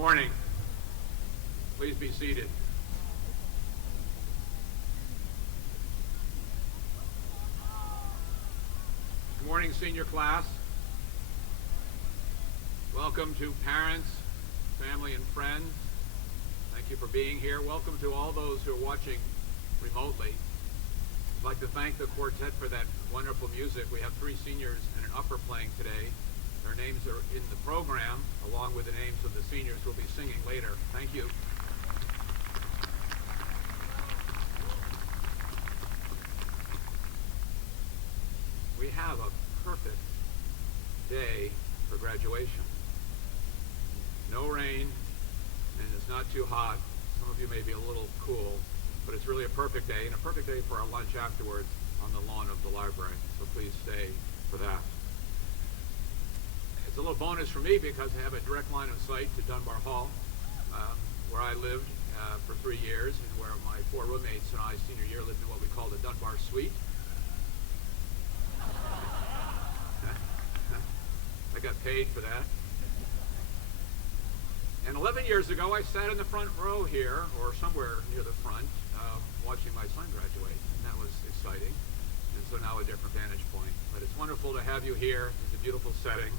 morning. Please be seated. Good morning, senior class. Welcome to parents, family, and friends. Thank you for being here. Welcome to all those who are watching remotely. I'd like to thank the quartet for that wonderful music. We have 3 seniors and an upper playing today. Their names are in the program, along with the names of the seniors who will be singing later. Thank you. We have a perfect day for graduation. No rain, and it's not too hot. Some of you may be a little cool, but it's really a perfect day, and a perfect day for our lunch afterwards on the lawn of the library. So please stay for that. It's a little bonus for me because I have a direct line of sight to Dunbar Hall, where I lived for 3 years, and where my 4 roommates and I, senior year, lived in what we call the Dunbar Suite. I got paid for that. And 11 years ago, I sat in the front row here, or somewhere near the front, watching my son graduate, and that was exciting. And so now a different vantage point. But it's wonderful to have you here. It's a beautiful setting.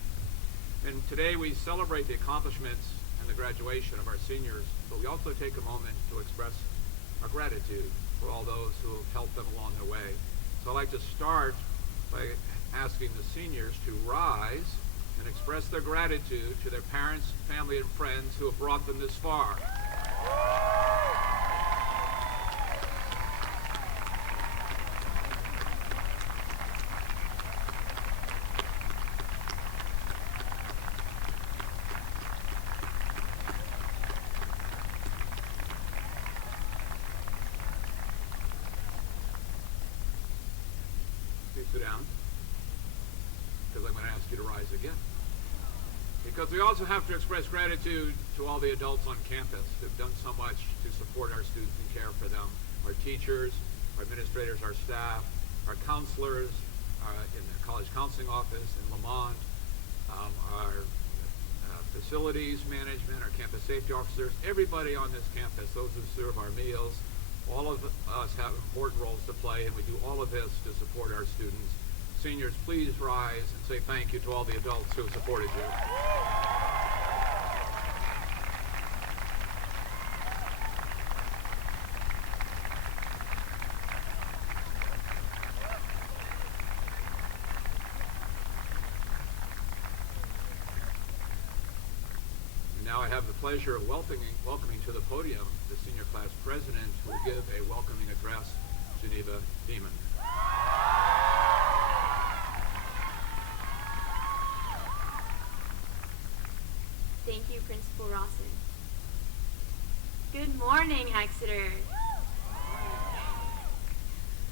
And today we celebrate the accomplishments and the graduation of our seniors, but we also take a moment to express our gratitude for all those who have helped them along their way. So I'd like to start by asking the seniors to rise and express their gratitude to their parents, family, and friends who have brought them this far. Please sit down, because I'm going to ask you to rise again. Because we also have to express gratitude to all the adults on campus who've done so much to support our students and care for them. Our teachers, our administrators, our staff, our counselors in the college counseling office in Lamont, our facilities management, our campus safety officers, everybody on this campus, those who serve our meals. All of us have important roles to play, and we do all of this to support our students. Seniors, please rise and say thank you to all the adults who have supported you. And now I have the pleasure of welcoming to the podium the senior class president, who will give a welcoming address, Geneva Beeman. Thank you, Principal Rawson. Good morning, Exeter.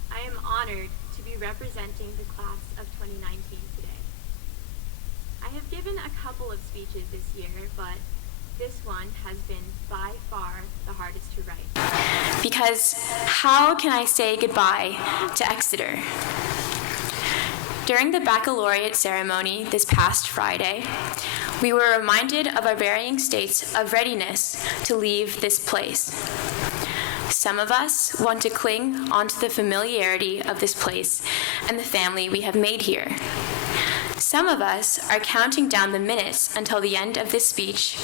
I am honored to be representing the class of 2019 today. I have given a couple of speeches this year, but this one has been by far the hardest to write. Because how can I say goodbye to Exeter? During the baccalaureate ceremony this past Friday, we were reminded of our varying states of readiness to leave this place. Some of us want to cling onto the familiarity of this place and the family we have made here. Some of us are counting down the minutes until the end of this speech,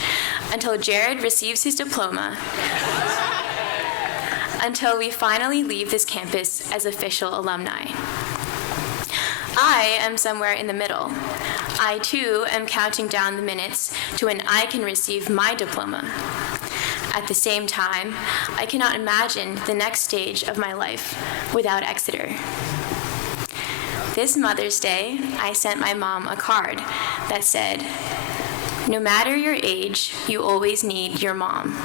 until Jared receives his diploma, until we finally leave this campus as official alumni. I am somewhere in the middle. I, too, am counting down the minutes to when I can receive my diploma. At the same time, I cannot imagine the next stage of my life without Exeter. This Mother's Day, I sent my mom a card that said, "No matter your age, you always need your mom."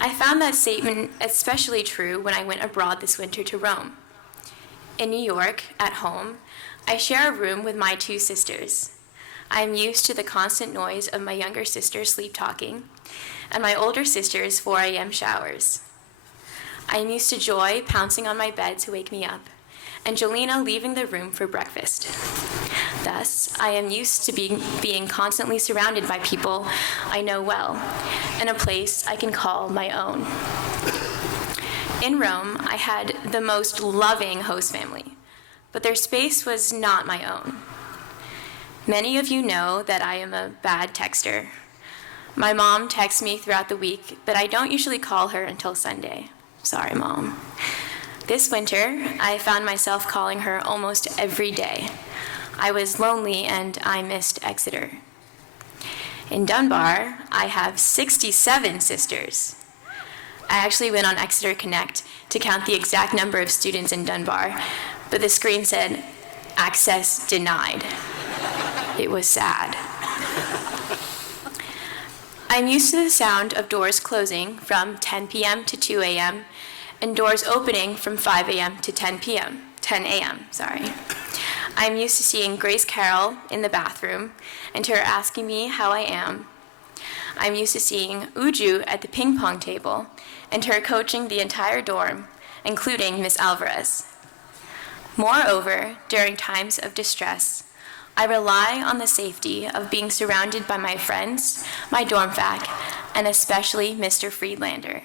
I found that statement especially true when I went abroad this winter to Rome. In New York, at home, I share a room with my 2 sisters. I am used to the constant noise of my younger sister sleep-talking and my older sister's 4 a.m. showers. I am used to Joy pouncing on my bed to wake me up, and Jolena leaving the room for breakfast. Thus, I am used to being constantly surrounded by people I know well, in a place I can call my own. In Rome, I had the most loving host family, but their space was not my own. Many of you know that I am a bad texter. My mom texts me throughout the week, but I don't usually call her until Sunday. Sorry, Mom. This winter, I found myself calling her almost every day. I was lonely and I missed Exeter. In Dunbar, I have 67 sisters. I actually went on Exeter Connect to count the exact number of students in Dunbar, but the screen said, "Access denied." It was sad. I'm used to the sound of doors closing from 10 p.m. to 2 a.m. and doors opening from 5 a.m. to 10 a.m. I'm used to seeing Grace Carroll in the bathroom and her asking me how I am. I'm used to seeing Uju at the ping pong table and her coaching the entire dorm, including Miss Alvarez. Moreover, during times of distress, I rely on the safety of being surrounded by my friends, my dorm fac, and especially Mr. Friedlander.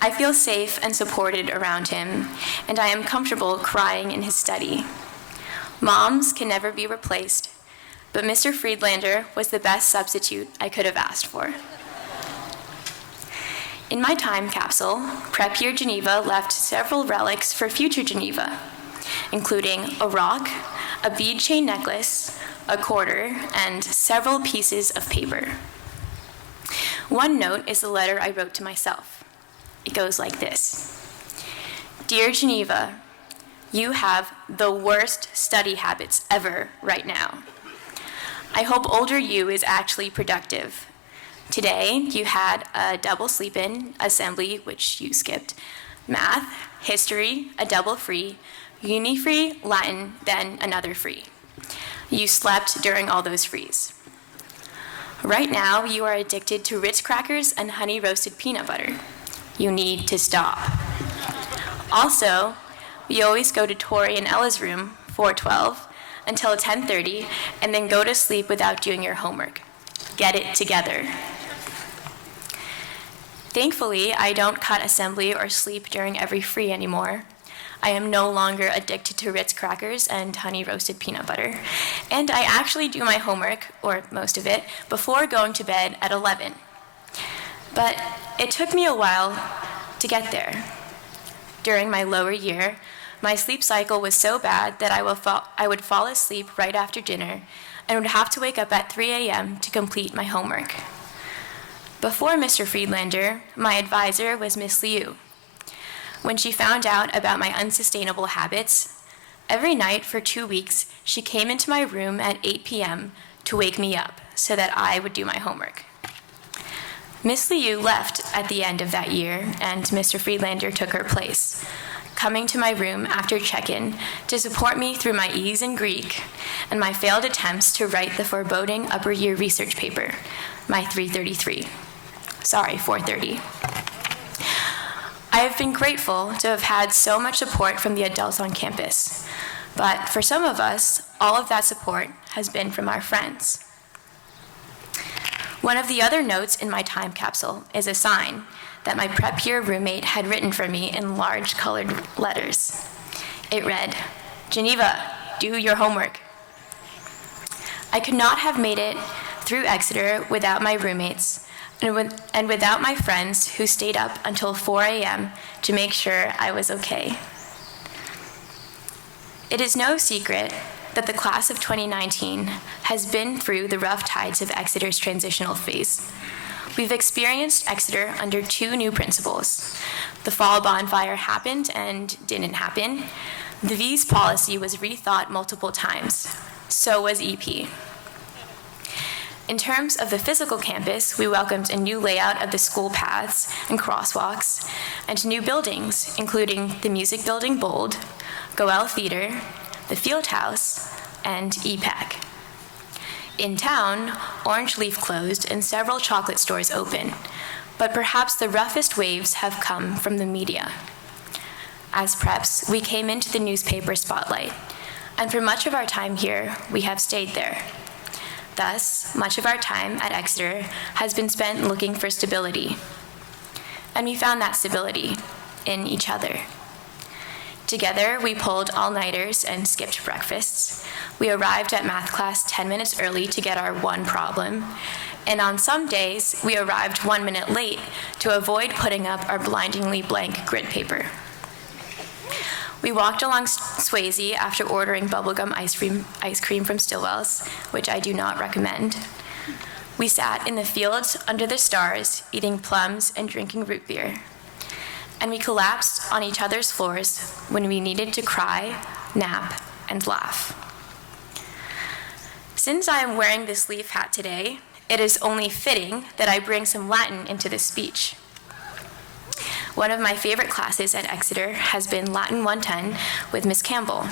I feel safe and supported around him, and I am comfortable crying in his study. Moms can never be replaced, but Mr. Friedlander was the best substitute I could have asked for. In my time capsule, Prep Year Geneva left several relics for future Geneva, including a rock, a bead chain necklace, a quarter, and several pieces of paper. One note is the letter I wrote to myself. It goes like this: "Dear Geneva, you have the worst study habits ever right now. I hope older you is actually productive. Today, you had a double sleep-in, assembly, which you skipped, math, history, a double free, uni free, Latin, then another free. You slept during all those frees. Right now, you are addicted to Ritz crackers and honey roasted peanut butter. You need to stop. Also, we always go to Tori and Ella's room, 412, until 10:30, and then go to sleep without doing your homework. Get it together." Thankfully, I don't cut assembly or sleep during every free anymore. I am no longer addicted to Ritz crackers and honey roasted peanut butter, and I actually do my homework, or most of it, before going to bed at 11. But it took me a while to get there. During my lower year, my sleep cycle was so bad that I would fall asleep right after dinner and would have to wake up at 3 a.m. to complete my homework. Before Mr. Friedlander, my advisor was Miss Liu. When she found out about my unsustainable habits, every night for 2 weeks, she came into my room at 8 p.m. to wake me up so that I would do my homework. Miss Liu left at the end of that year, and Mr. Friedlander took her place, coming to my room after check-in to support me through my E's in Greek and my failed attempts to write the foreboding upper year research paper, my 430. I have been grateful to have had so much support from the adults on campus, but for some of us, all of that support has been from our friends. One of the other notes in my time capsule is a sign that my prep year roommate had written for me in large colored letters. It read, "Geneva, do your homework." I could not have made it through Exeter without my roommates and without my friends who stayed up until 4 a.m. to make sure I was okay. It is no secret that the class of 2019 has been through the rough tides of Exeter's transitional phase. We've experienced Exeter under 2 new principals. The fall bonfire happened and didn't happen. The V's policy was rethought multiple times. So was EP. In terms of the physical campus, we welcomed a new layout of the school paths and crosswalks, and new buildings, including the Music Building Bold, Goel Theater, the Field House, and EPAC. In town, Orange Leaf closed and several chocolate stores opened, but perhaps the roughest waves have come from the media. as preps, we came into the newspaper spotlight, and for much of our time here, we have stayed there. Thus, much of our time at Exeter has been spent looking for stability. And we found that stability in each other. Together, we pulled all-nighters and skipped breakfasts. We arrived at math class 10 minutes early to get our one problem. And on some days, we arrived 1 minute late to avoid putting up our blindingly blank grid paper. We walked along Swayze after ordering bubblegum ice cream from Stillwell's, which I do not recommend. We sat in the fields under the stars, eating plums and drinking root beer. And we collapsed on each other's floors when we needed to cry, nap, and laugh. Since I am wearing this leaf hat today, it is only fitting that I bring some Latin into this speech. One of my favorite classes at Exeter has been Latin 110 with Miss Campbell.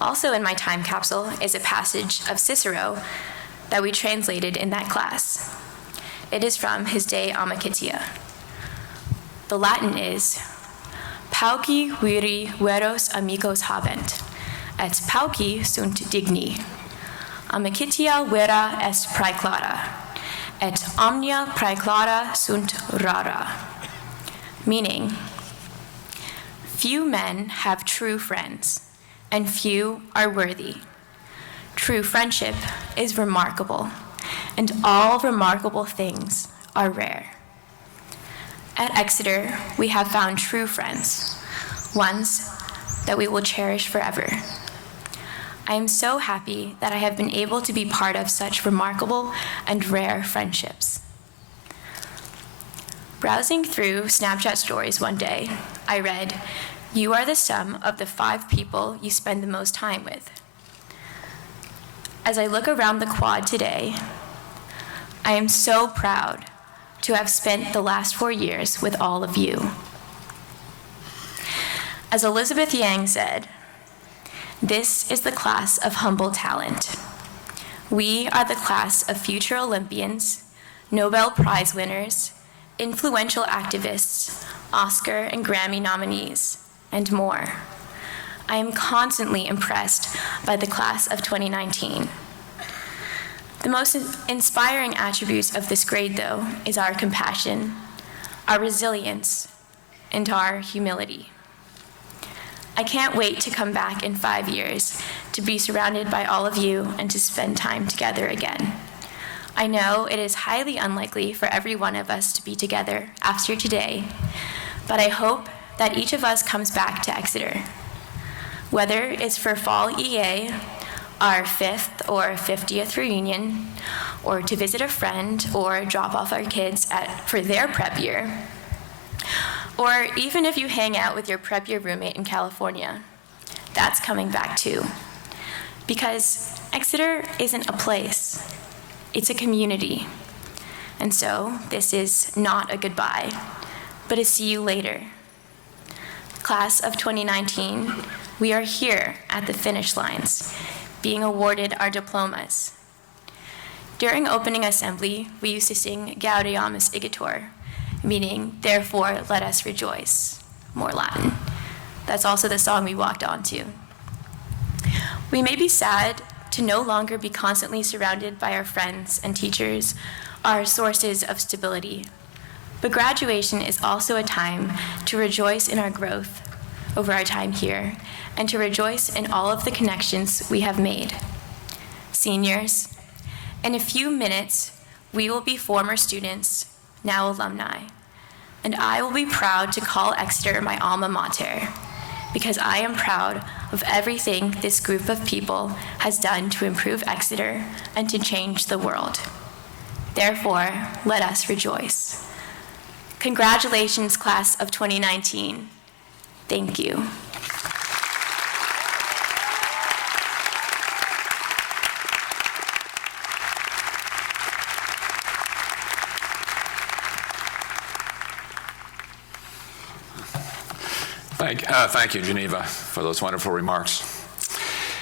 Also in my time capsule is a passage of Cicero that we translated in that class. It is from his De Amicitia. The Latin is, Pauci viri veros amicos habent, et pauci sunt digni. Amicitia vera est praeclara, et omnia praeclara sunt rara. Meaning, few men have true friends, and few are worthy. True friendship is remarkable, and all remarkable things are rare. At Exeter, we have found true friends, ones that we will cherish forever. I am so happy that I have been able to be part of such remarkable and rare friendships. Browsing through Snapchat stories one day, I read, "You are the sum of the 5 people you spend the most time with." As I look around the quad today, I am so proud to have spent the last 4 years with all of you. As Elizabeth Yang said, this is the class of humble talent. We are the class of future Olympians, Nobel Prize winners, influential activists, Oscar and Grammy nominees, and more. I am constantly impressed by the class of 2019. The most inspiring attributes of this grade, though, is our compassion, our resilience, and our humility. I can't wait to come back in 5 years to be surrounded by all of you and to spend time together again. I know it is highly unlikely for every one of us to be together after today, but I hope that each of us comes back to Exeter. Whether it's for fall EA, our 5th or 50th reunion, or to visit a friend or drop off our kids for their prep year, or even if you hang out with your prep year roommate in California, that's coming back too. Because Exeter isn't a place, it's a community. And so this is not a goodbye, but a see you later. Class of 2019, we are here at the finish lines, being awarded our diplomas. During opening assembly, we used to sing Gaudeamus Igitur, meaning, therefore, let us rejoice, more Latin. That's also the song we walked on to. We may be sad to no longer be constantly surrounded by our friends and teachers, our sources of stability. But graduation is also a time to rejoice in our growth over our time here, and to rejoice in all of the connections we have made. Seniors, in a few minutes, we will be former students, now alumni, and I will be proud to call Exeter my alma mater, because I am proud of everything this group of people has done to improve Exeter and to change the world. Therefore, let us rejoice. Congratulations, class of 2019. Thank you. Thank you, Geneva, for those wonderful remarks.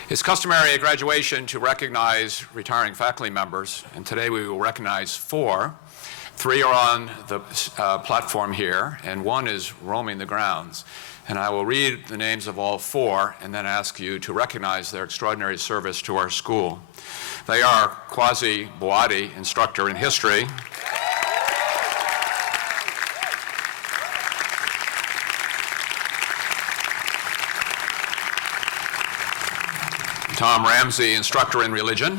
It's customary at graduation to recognize retiring faculty members, and today we will recognize 4 3 are on the platform here, and 1 is roaming the grounds. And I will read the names of all 4 and then ask you to recognize their extraordinary service to our school. They are Kwasi Boadi, instructor in history. Tom Ramsey, instructor in religion.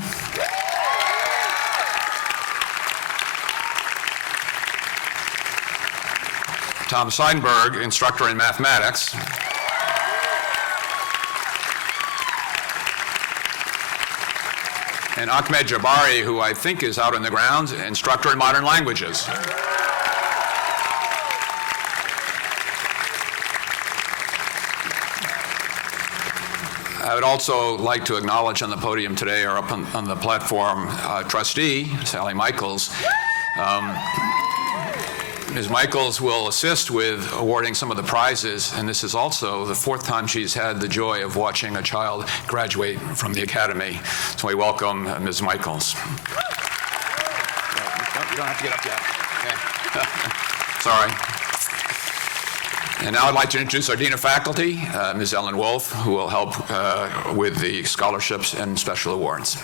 Tom Seidenberg, instructor in mathematics. And Ahmed Jabari, who I think is out on the grounds, instructor in modern languages. I would also like to acknowledge on the podium today, or up on the platform, trustee Sally Michaels. Ms. Michaels will assist with awarding some of the prizes, and this is also the 4th time she's had the joy of watching a child graduate from the Academy. So we welcome Ms. Michaels. You don't have to get up yet. Okay. Sorry. And now I'd like to introduce our Dean of Faculty, Ms. Ellen Wolf, who will help with the scholarships and special awards.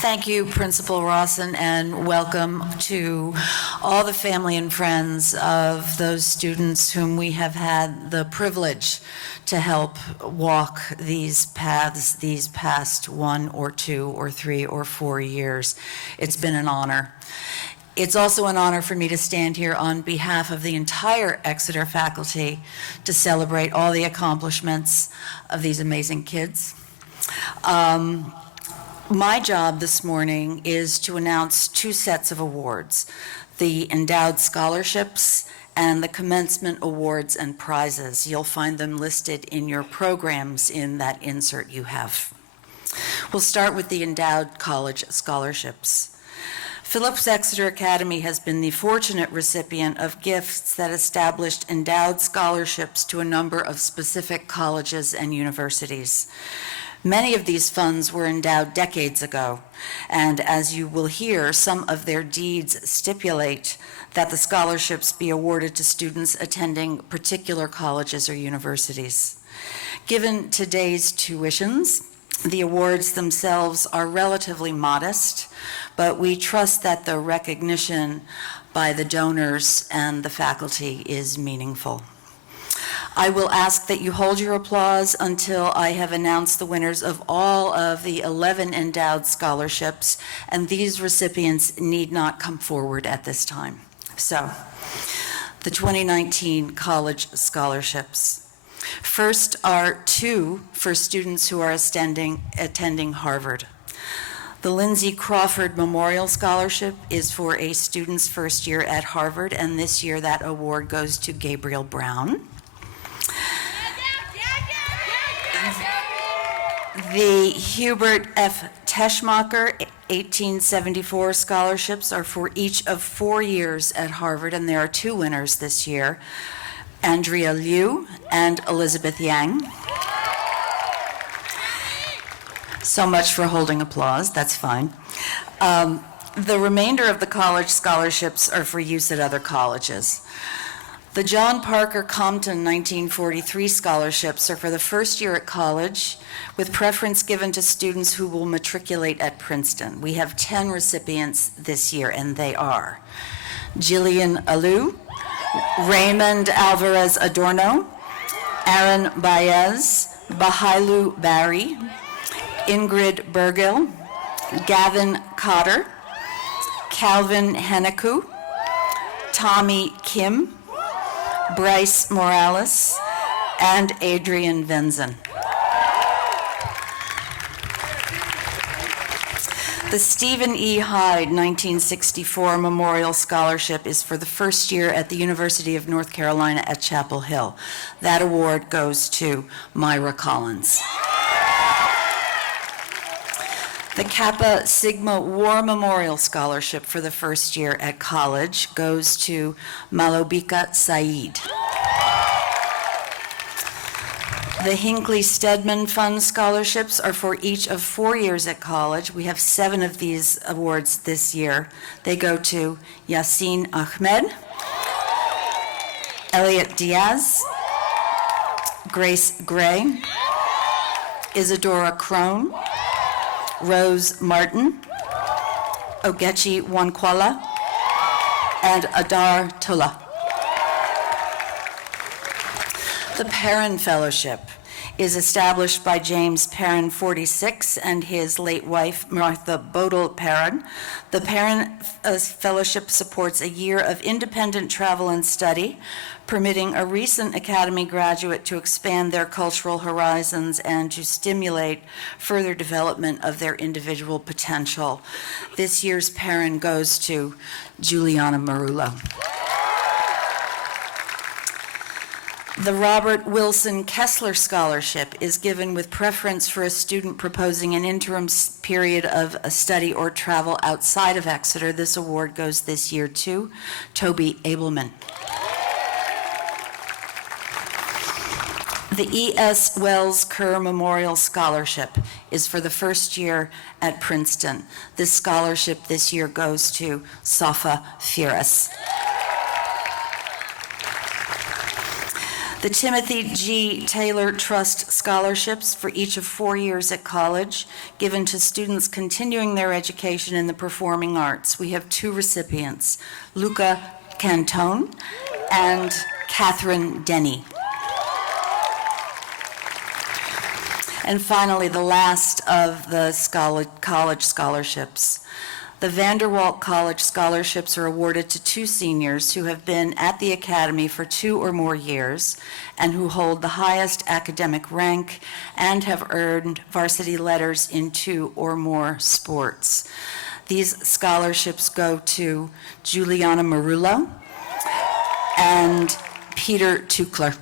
Thank you, Principal Rawson, and welcome to all the family and friends of those students whom we have had the privilege to help walk these paths these past 1 or 2 or 3 or 4 years. It's been an honor. It's also an honor for me to stand here on behalf of the entire Exeter faculty to celebrate all the accomplishments of these amazing kids. My job this morning is to announce 2 sets of awards, the endowed scholarships and the commencement awards and prizes. You'll find them listed in your programs in that insert you have. We'll start with the endowed college scholarships. Phillips Exeter Academy has been the fortunate recipient of gifts that established endowed scholarships to a number of specific colleges and universities. Many of these funds were endowed decades ago, and as you will hear, some of their deeds stipulate that the scholarships be awarded to students attending particular colleges or universities. Given today's tuitions, the awards themselves are relatively modest, but we trust that the recognition by the donors and the faculty is meaningful. I will ask that you hold your applause until I have announced the winners of all of the 11 endowed scholarships, and these recipients need not come forward at this time. So, the 2019 college scholarships. First are 2 for students who are attending Harvard. The Lindsay Crawford Memorial Scholarship is for a student's first year at Harvard, and this year that award goes to Gabriel Brown. The Hubert F. Teschmacher 1874 scholarships are for each of 4 years at Harvard, and there are 2 winners this year, Andrea Liu and Elizabeth Yang. So much for holding applause, that's fine. The remainder of the college scholarships are for use at other colleges. The John Parker Compton 1943 scholarships are for the first year at college, with preference given to students who will matriculate at Princeton. We have 10 recipients this year, and they are Jillian Alou, Raymond Alvarez Adorno, Aaron Baez, Bahailu Barry, Ingrid Bergil, Gavin Cotter, Calvin Henneku, Tommy Kim, Bryce Morales, and Adrian Venzen. The Stephen E. Hyde 1964 Memorial Scholarship is for the first year at the University of North Carolina at Chapel Hill. That award goes to Myra Collins. The Kappa Sigma War Memorial Scholarship for the first year at college goes to Malobika Saeed. The Hinckley Stedman Fund scholarships are for each of 4 years at college. We have 7 of these awards this year. They go to Yassine Ahmed, Elliot Diaz, Grace Gray, Isadora Crone, Rose Martin, Ogechi Wankwala, and Adar Tola. The Perrin Fellowship is established by James Perrin, 46, and his late wife, Martha Bodel Perrin. The Perrin Fellowship supports a year of independent travel and study, permitting a recent Academy graduate to expand their cultural horizons and to stimulate further development of their individual potential. This year's Perrin goes to Juliana Marullo. The Robert Wilson Kessler Scholarship is given with preference for a student proposing an interim period of a study or travel outside of Exeter. This award goes this year to Toby Abelman. The E.S. Wells Kerr Memorial Scholarship is for the first year at Princeton. This scholarship this year goes to Safa Firas. The Timothy G. Taylor Trust Scholarships for each of 4 years at college, given to students continuing their education in the performing arts. We have 2 recipients, Luca Cantone and Catherine Denny. And finally, the last of the college scholarships. The Vanderwalt College Scholarships are awarded to 2 seniors who have been at the Academy for 2 or more years and who hold the highest academic rank and have earned varsity letters in 2 or more sports. These scholarships go to Juliana Marullo and Peter Tukler.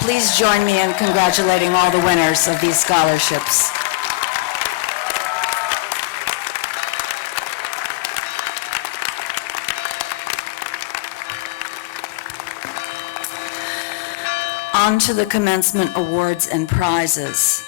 Please join me in congratulating all the winners of these scholarships. On to the commencement awards and prizes.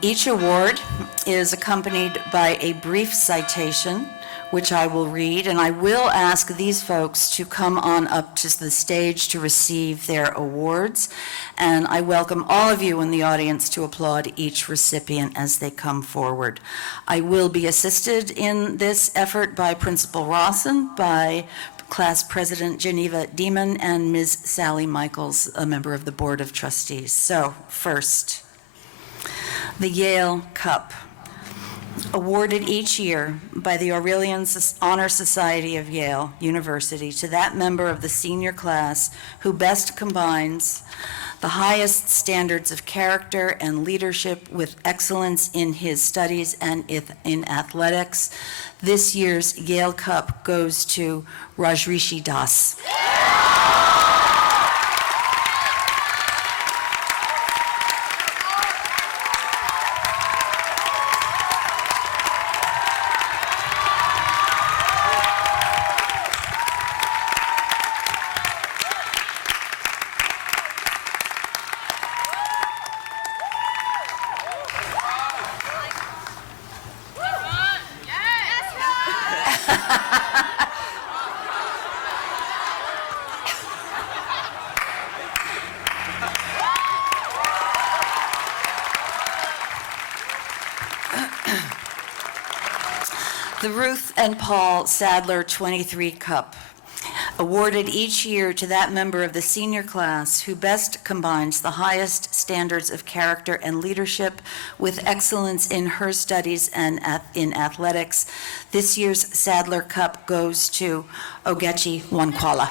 Each award is accompanied by a brief citation, which I will read, and I will ask these folks to come on up to the stage to receive their awards, and I welcome all of you in the audience to applaud each recipient as they come forward. I will be assisted in this effort by Principal Rawson, by Class President Geneva Dieman, and Ms. Sally Michaels, a member of the Board of Trustees. So, first, the Yale Cup, awarded each year by the Aurelian Honor Society of Yale University to that member of the senior class who best combines the highest standards of character and leadership with excellence in his studies and in athletics. This year's Yale Cup goes to Rajrishi Das. The Ruth and Paul Sadler 23 Cup, awarded each year to that member of the senior class who best combines the highest standards of character and leadership with excellence in her studies and in athletics. This year's Sadler Cup goes to Ogechi Wankwala.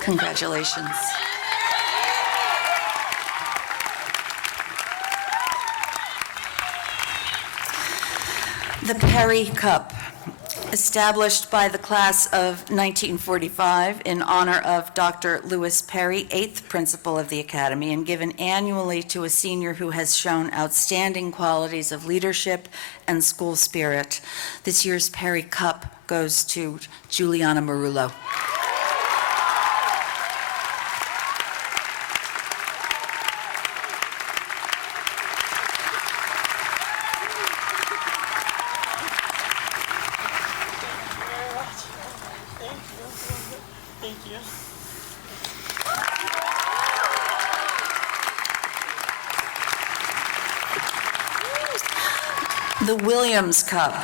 Congratulations. The Perry Cup, established by the class of 1945 in honor of Dr. Lewis Perry, 8th principal of the Academy, and given annually to a senior who has shown outstanding qualities of leadership and school spirit. This year's Perry Cup goes to Juliana Marullo. The Williams Cup,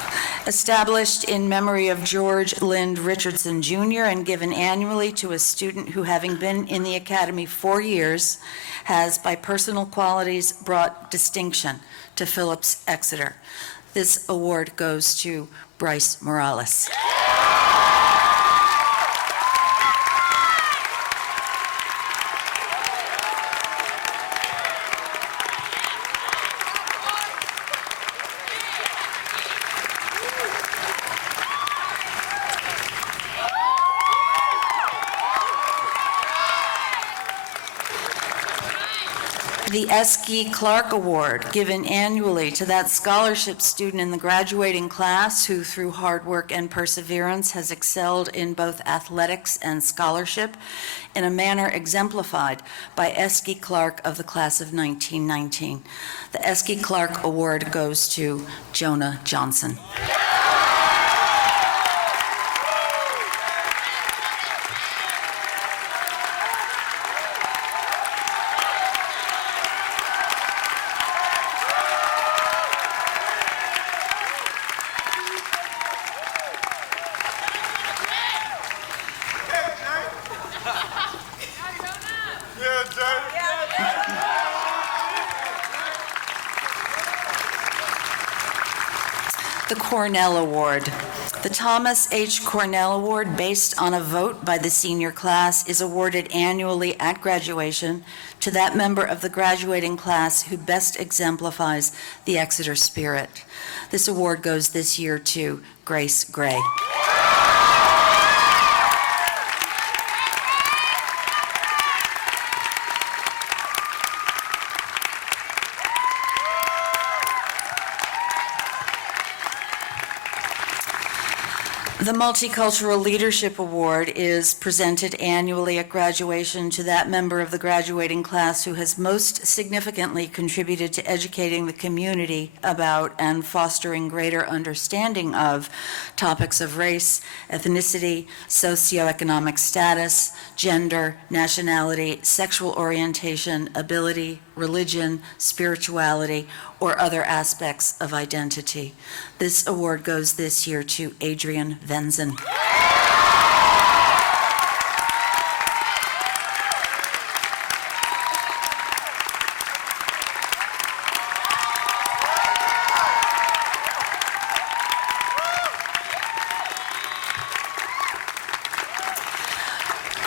established in memory of George Lind Richardson Jr. and given annually to a student who, having been in the Academy 4 years, has by personal qualities brought distinction to Phillips Exeter. This award goes to Bryce Morales. The Esky Clark Award, given annually to that scholarship student in the graduating class who, through hard work and perseverance, has excelled in both athletics and scholarship in a manner exemplified by Esky Clark of the class of 1919. The Esky Clark Award goes to Jonah Johnson. The Cornell Award. The Thomas H. Cornell Award, based on a vote by the senior class, is awarded annually at graduation to that member of the graduating class who best exemplifies the Exeter spirit. This award goes this year to Grace Gray. The Multicultural Leadership Award is presented annually at graduation to that member of the graduating class who has most significantly contributed to educating the community about and fostering greater understanding of topics of race, ethnicity, socioeconomic status, gender, nationality, sexual orientation, ability, religion, spirituality, or other aspects of identity. This award goes this year to Adrian Venzen.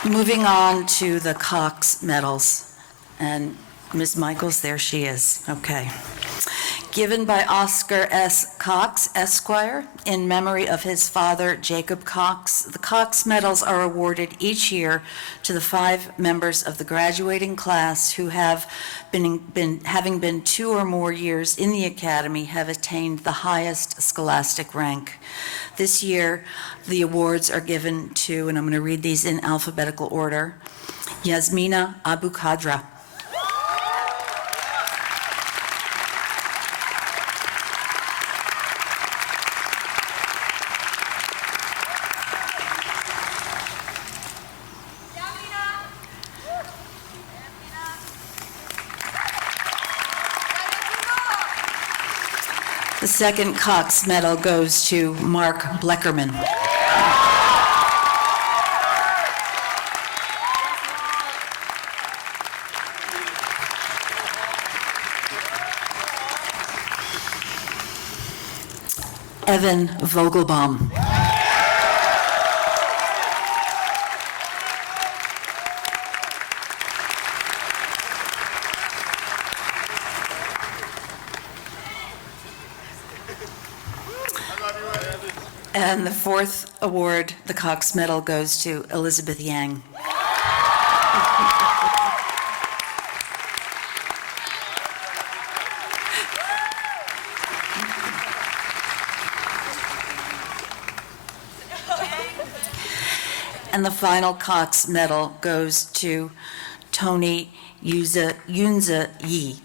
Moving on to the Cox Medals. And Ms. Michaels, there she is. Okay. Given by Oscar S. Cox, Esquire, in memory of his father, Jacob Cox. The Cox Medals are awarded each year to the 5 members of the graduating class who have having been 2 or more years in the Academy, have attained the highest scholastic rank. This year, the awards are given to, and I'm going to read these in alphabetical order, Yasmina Abu Khadra. The second Cox Medal goes to Mark Bleckerman. Evan Vogelbaum. And the fourth award, the Cox Medal, goes to Elizabeth Yang. And the final Cox Medal goes to Tony Yunza Yi.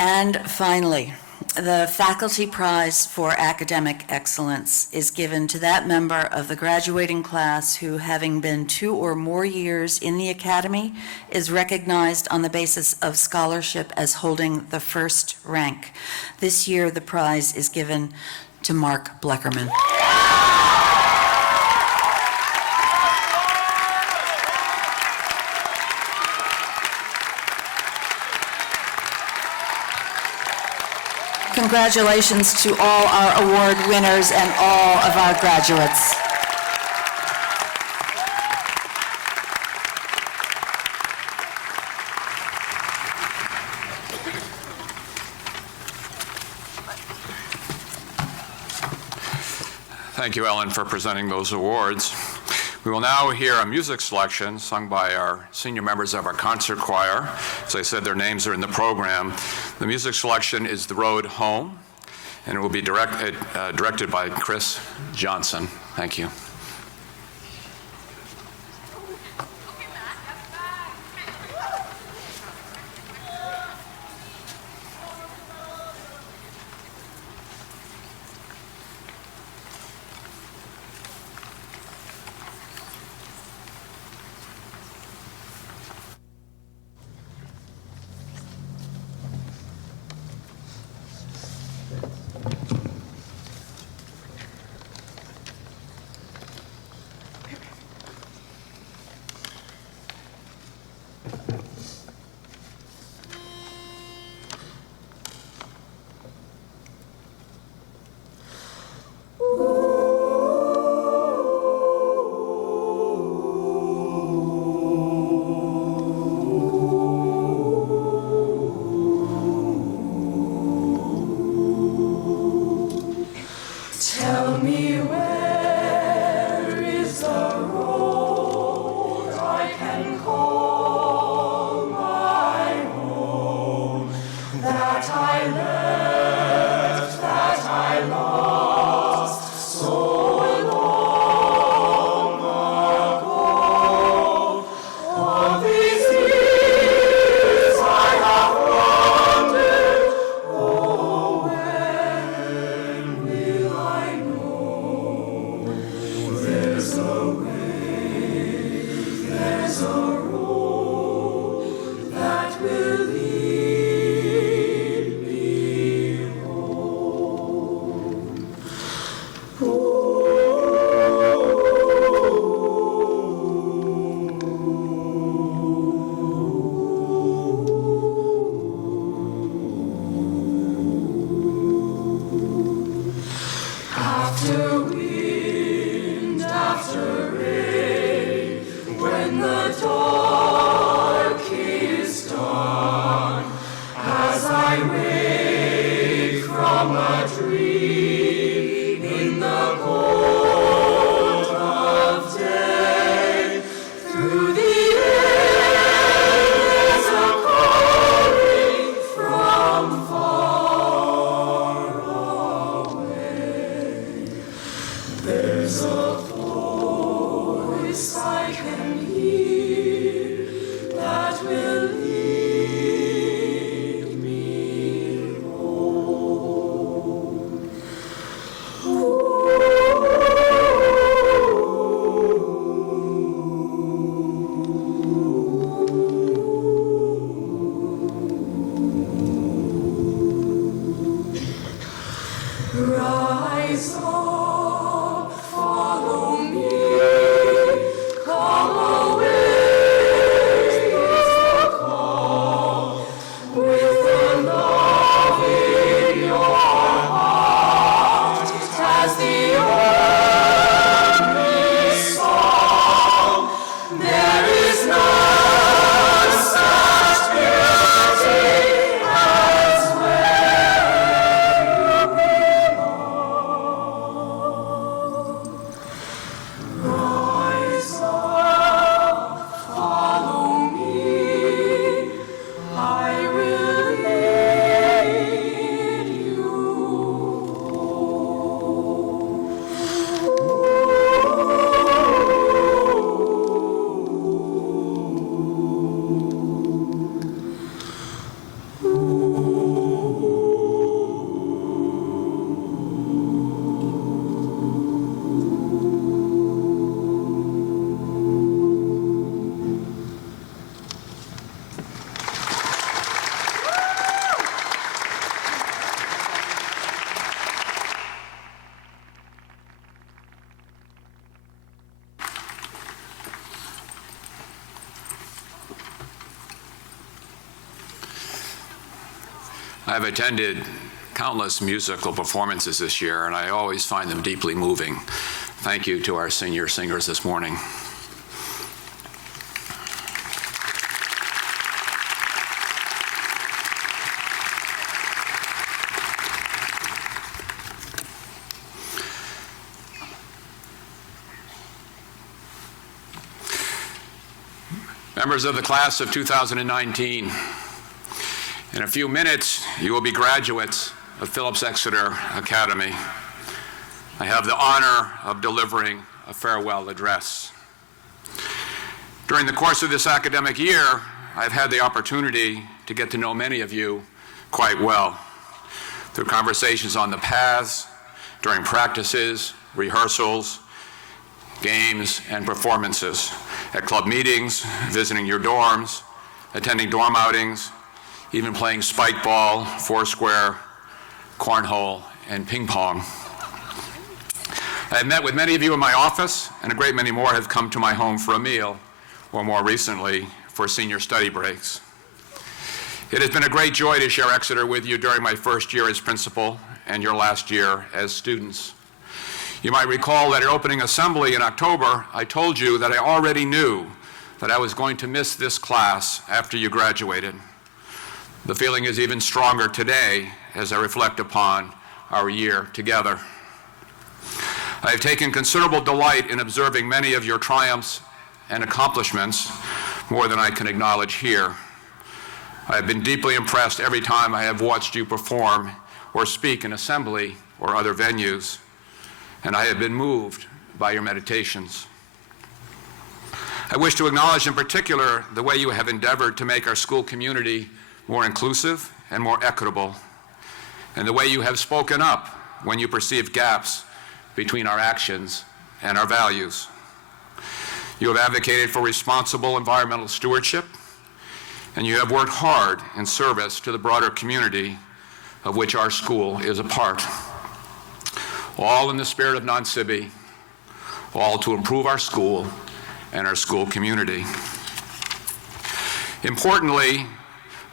And finally, the Faculty Prize for Academic Excellence is given to that member of the graduating class who, having been 2 or more years in the Academy, is recognized on the basis of scholarship as holding the first rank. This year, the prize is given to Mark Bleckerman. Congratulations to all our award winners and all of our graduates. Thank you, Ellen, for presenting those awards. We will now hear a music selection sung by our senior members of our concert choir. As I said, their names are in the program. The music selection is The Road Home, and it will be directed by Chris Johnson. Thank you. I've attended countless musical performances this year, and I always find them deeply moving. Thank you to our senior singers this morning. Members of the class of 2019, in a few minutes, you will be graduates of Phillips Exeter Academy. I have the honor of delivering a farewell address. During the course of this academic year, I've had the opportunity to get to know many of you quite well through conversations on the paths, during practices, rehearsals, games, and performances, at club meetings, visiting your dorms, attending dorm outings, even playing spike ball, foursquare, cornhole, and ping pong. I have met with many of you in my office, and a great many more have come to my home for a meal, or more recently, for senior study breaks. It has been a great joy to share Exeter with you during my first year as principal and your last year as students. You might recall that at opening assembly in October, I told you that I already knew that I was going to miss this class after you graduated. The feeling is even stronger today as I reflect upon our year together. I have taken considerable delight in observing many of your triumphs and accomplishments, more than I can acknowledge here. I have been deeply impressed every time I have watched you perform or speak in assembly or other venues, and I have been moved by your meditations. I wish to acknowledge in particular the way you have endeavored to make our school community more inclusive and more equitable, and the way you have spoken up when you perceive gaps between our actions and our values. You have advocated for responsible environmental stewardship, and you have worked hard in service to the broader community of which our school is a part. All in the spirit of non-SIBI, all to improve our school and our school community. Importantly,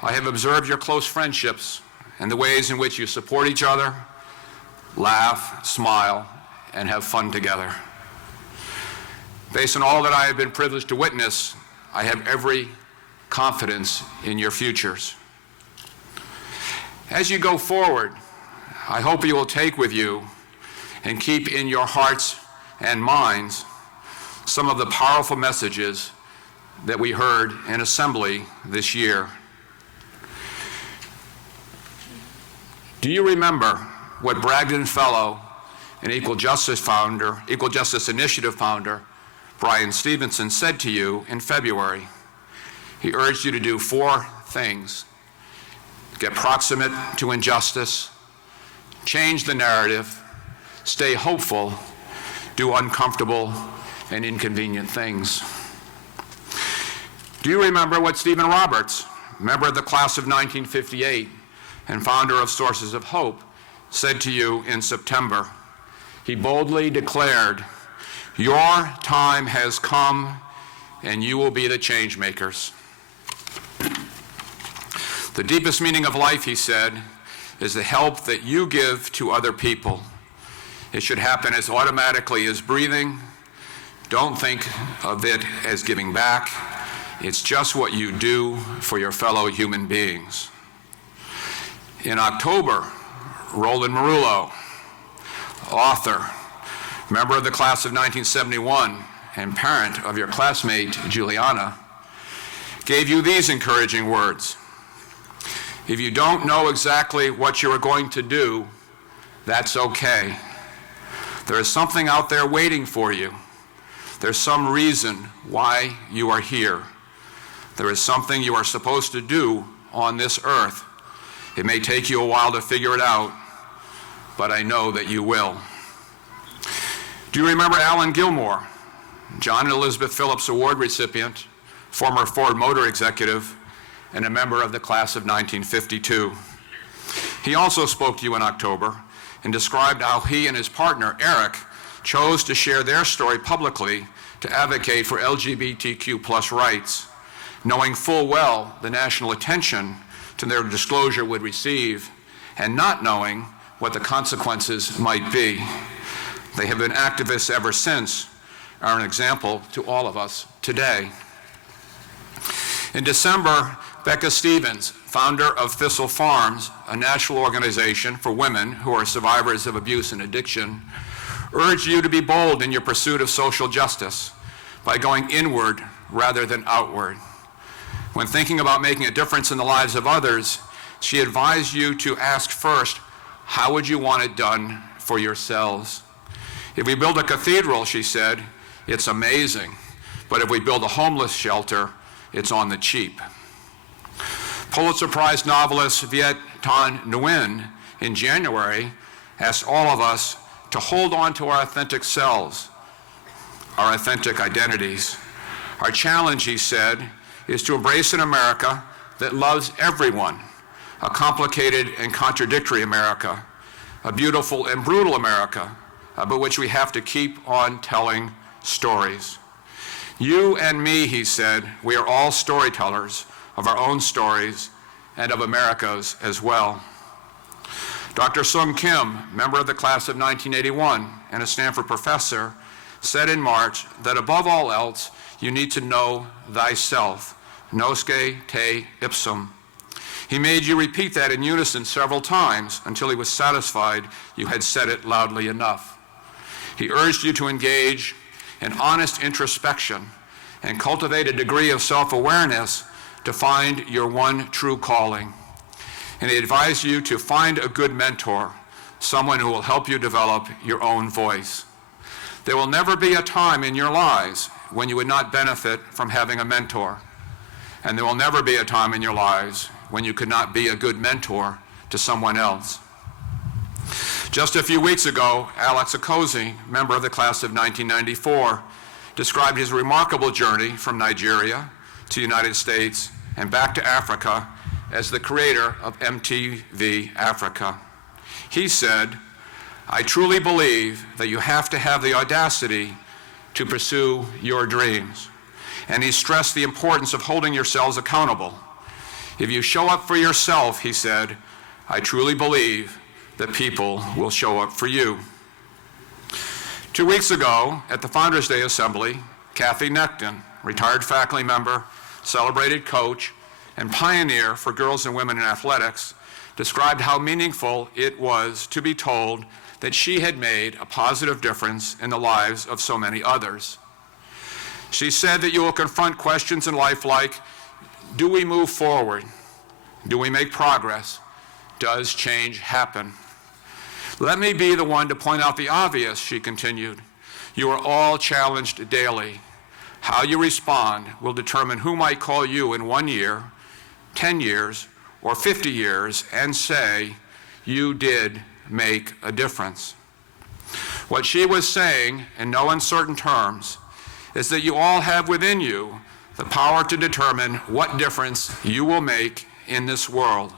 I have observed your close friendships and the ways in which you support each other, laugh, smile, and have fun together. Based on all that I have been privileged to witness, I have every confidence in your futures. As you go forward, I hope you will take with you and keep in your hearts and minds some of the powerful messages that we heard in assembly this year. Do you remember what Bragdon Fellow and Equal Justice Initiative founder, Brian Stevenson, said to you in February? He urged you to do 4 things: get proximate to injustice, change the narrative, stay hopeful, do uncomfortable and inconvenient things. Do you remember what Stephen Roberts, member of the class of 1958 and founder of Sources of Hope, said to you in September? He boldly declared, "Your time has come and you will be the change makers." The deepest meaning of life, he said, is the help that you give to other people. It should happen as automatically as breathing. Don't think of it as giving back. It's just what you do for your fellow human beings. In October, Roland Marullo, author, member of the class of 1971, and parent of your classmate, Juliana, gave you these encouraging words: if you don't know exactly what you are going to do, that's okay. There is something out there waiting for you. There's some reason why you are here. There is something you are supposed to do on this earth. It may take you a while to figure it out, but I know that you will. Do you remember Alan Gilmore, John and Elizabeth Phillips Award recipient, former Ford Motor executive, and a member of the class of 1952? He also spoke to you in October and described how he and his partner, Eric, chose to share their story publicly to advocate for LGBTQ+ rights, knowing full well the national attention to their disclosure would receive and not knowing what the consequences might be. They have been activists ever since, are an example to all of us today. In December, Becca Stevens, founder of Thistle Farms, a national organization for women who are survivors of abuse and addiction, urged you to be bold in your pursuit of social justice by going inward rather than outward. When thinking about making a difference in the lives of others, she advised you to ask first, how would you want it done for yourselves? If we build a cathedral, she said, it's amazing, but if we build a homeless shelter, it's on the cheap. Pulitzer Prize novelist Viet Thanh Nguyen in January asked all of us to hold on to our authentic selves, our authentic identities. Our challenge, he said, is to embrace an America that loves everyone, a complicated and contradictory America, a beautiful and brutal America, about which we have to keep on telling stories. You and me, he said, we are all storytellers of our own stories and of America's as well. Dr. Sung Kim, member of the class of 1981 and a Stanford professor, said in March that above all else, you need to know thyself, nosce te ipsum. He made you repeat that in unison several times until he was satisfied you had said it loudly enough. He urged you to engage in honest introspection and cultivate a degree of self-awareness to find your one true calling. And he advised you to find a good mentor, someone who will help you develop your own voice. There will never be a time in your lives when you would not benefit from having a mentor. And there will never be a time in your lives when you could not be a good mentor to someone else. Just a few weeks ago, Alex Okozie, member of the class of 1994, described his remarkable journey from Nigeria to the United States and back to Africa as the creator of MTV Africa. He said, I truly believe that you have to have the audacity to pursue your dreams. And he stressed the importance of holding yourselves accountable. If you show up for yourself, he said, I truly believe that people will show up for you. 2 weeks ago, at the Founders Day Assembly, Kathy Necton, retired faculty member, celebrated coach, and pioneer for girls and women in athletics, described how meaningful it was to be told that she had made a positive difference in the lives of so many others. She said that you will confront questions in life like, do we move forward? Do we make progress? Does change happen? Let me be the one to point out the obvious, she continued. You are all challenged daily. How you respond will determine who might call you in 1 year, 10 years, or 50 years and say, you did make a difference. What she was saying, in no uncertain terms, is that you all have within you the power to determine what difference you will make in this world.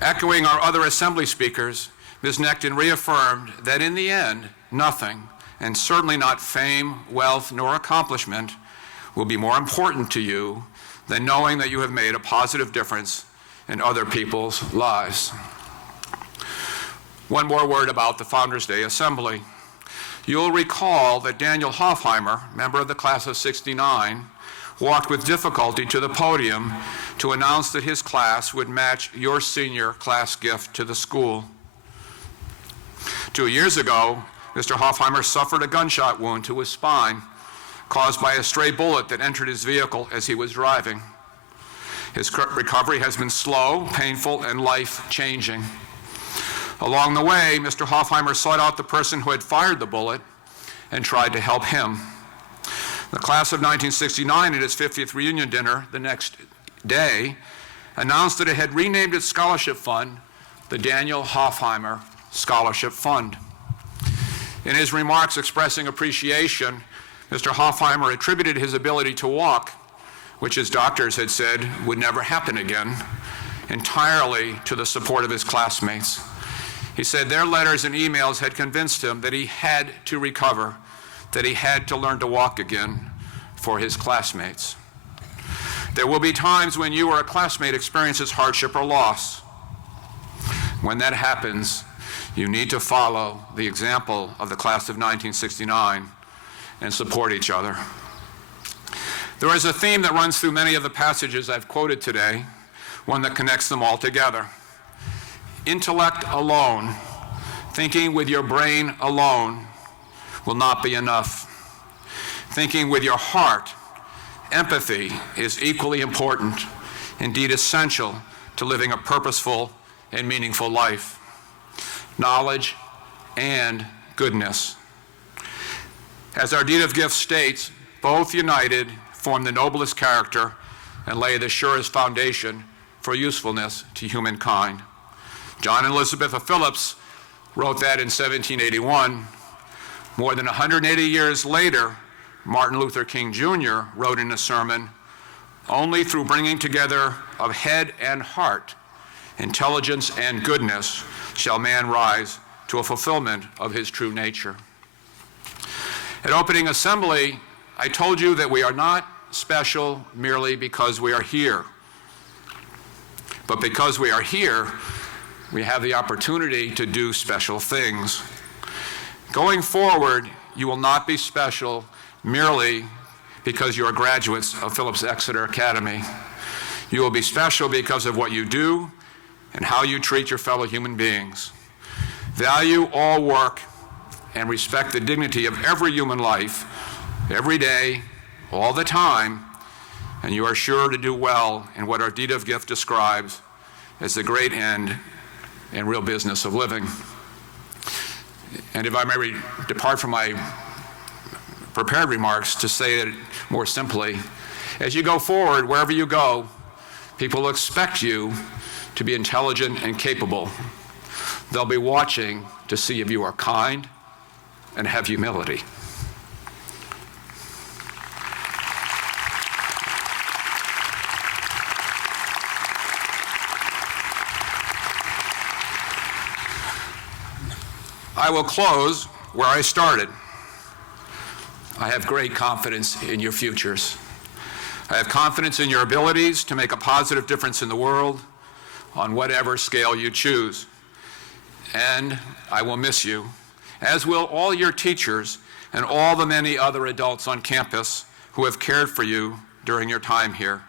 Echoing our other assembly speakers, Ms. Necton reaffirmed that in the end, nothing, and certainly not fame, wealth, nor accomplishment, will be more important to you than knowing that you have made a positive difference in other people's lives. One more word about the Founders Day Assembly. You'll recall that Daniel Hofheimer, member of the class of '69, walked with difficulty to the podium to announce that his class would match your senior class gift to the school. 2 years ago, Mr. Hofheimer suffered a gunshot wound to his spine caused by a stray bullet that entered his vehicle as he was driving. His recovery has been slow, painful, and life-changing. Along the way, Mr. Hofheimer sought out the person who had fired the bullet and tried to help him. The class of 1969 at its 50th reunion dinner the next day announced that it had renamed its scholarship fund the Daniel Hofheimer Scholarship Fund. In his remarks expressing appreciation, Mr. Hofheimer attributed his ability to walk, which his doctors had said would never happen again, entirely to the support of his classmates. He said their letters and emails had convinced him that he had to recover, that he had to learn to walk again for his classmates. There will be times when you or a classmate experiences hardship or loss. When that happens, you need to follow the example of the class of 1969 and support each other. There is a theme that runs through many of the passages I've quoted today, one that connects them all together. Intellect alone, thinking with your brain alone, will not be enough. Thinking with your heart, empathy, is equally important, indeed essential, to living a purposeful and meaningful life. Knowledge and goodness. As our deed of gift states, both united form the noblest character and lay the surest foundation for usefulness to humankind. John and Elizabeth of Phillips wrote that in 1781. More than 180 years later, Martin Luther King Jr. wrote in a sermon, "Only through bringing together of head and heart, intelligence and goodness, shall man rise to a fulfillment of his true nature." At opening assembly, I told you that we are not special merely because we are here. But because we are here, we have the opportunity to do special things. Going forward, you will not be special merely because you are graduates of Phillips Exeter Academy. You will be special because of what you do and how you treat your fellow human beings. Value all work and respect the dignity of every human life, every day, all the time, and you are sure to do well in what our deed of gift describes as the great end and real business of living. And if I may depart from my prepared remarks to say it more simply, as you go forward, wherever you go, people will expect you to be intelligent and capable. They'll be watching to see if you are kind and have humility. I will close where I started. I have great confidence in your futures. I have confidence in your abilities to make a positive difference in the world on whatever scale you choose. And I will miss you, as will all your teachers and all the many other adults on campus who have cared for you during your time here.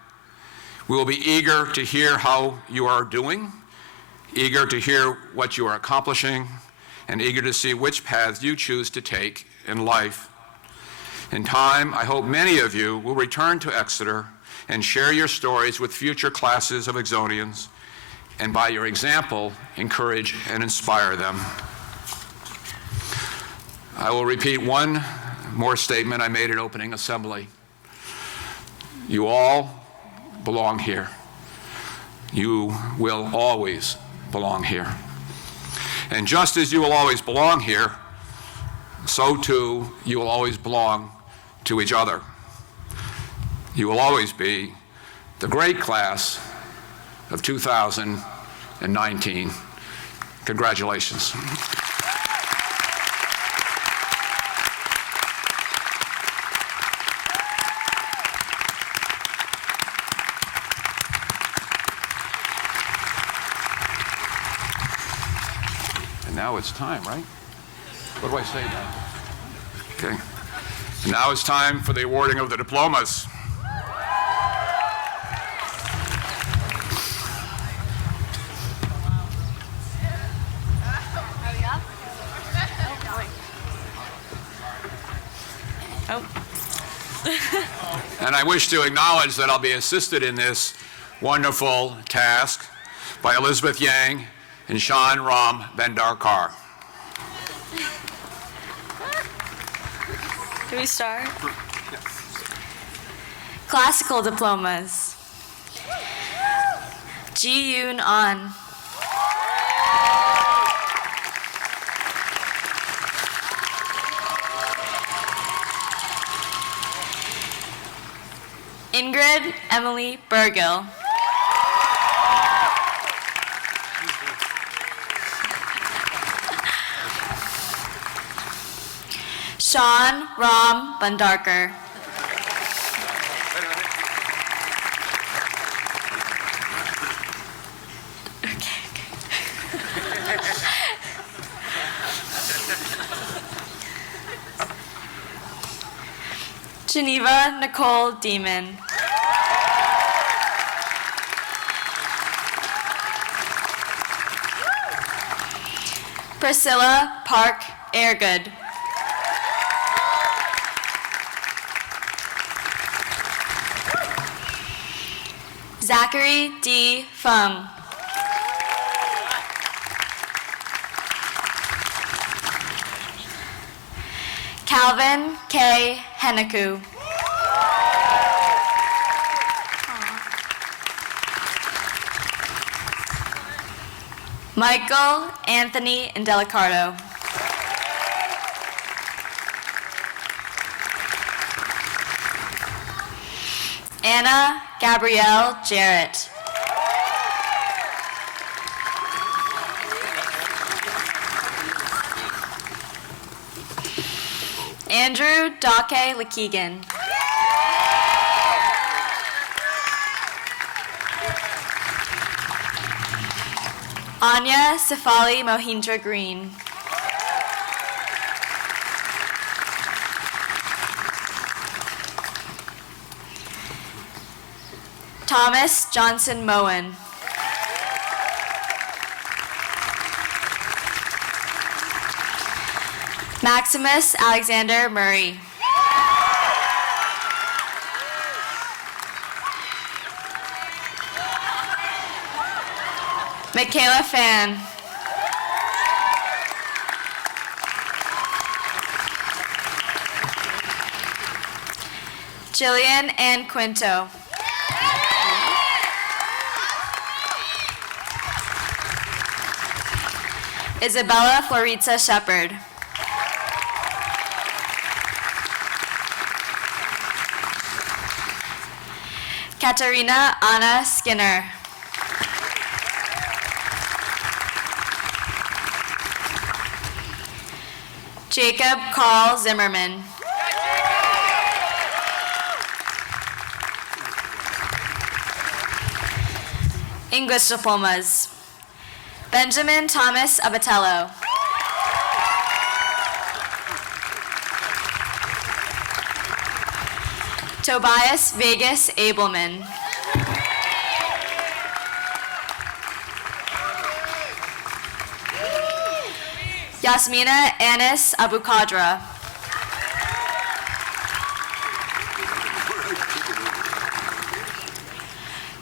We will be eager to hear how you are doing, eager to hear what you are accomplishing, and eager to see which paths you choose to take in life. In time, I hope many of you will return to Exeter and share your stories with future classes of Exonians, and by your example, encourage and inspire them. I will repeat one more statement I made at opening assembly. You all belong here. You will always belong here. And just as you will always belong here, so too you will always belong to each other. You will always be the great class of 2019. Congratulations. Now it's time, right? What do I say now? Okay. Now it's time for the awarding of the diplomas. And I wish to acknowledge that I'll be assisted in this wonderful task by Elizabeth Yang and Sean Ram Bendarkar. Can we start? Classical diplomas. Ji Yoon An. Ingrid Emily Burgill. Sean Ram Bandarkar. Geneva Nicole Demon. Priscilla Park Airgood. Zachary D. Fung. Calvin K. Henneku. Michael Anthony Indelicardo. Anna Gabrielle Jarrett. Andrew Dake Lakeegan. Anya Sefali Mohindra Green. Thomas Johnson Moen. Maximus Alexander Murray. Michaela Fan. Jillian Ann Quinto. Isabella Floritza Shepard. Katarina Anna Skinner. Jacob Carl Zimmerman. English diplomas. Benjamin Thomas Abatello. Tobias Vegas Abelman. Yasmina Anis Abukadra.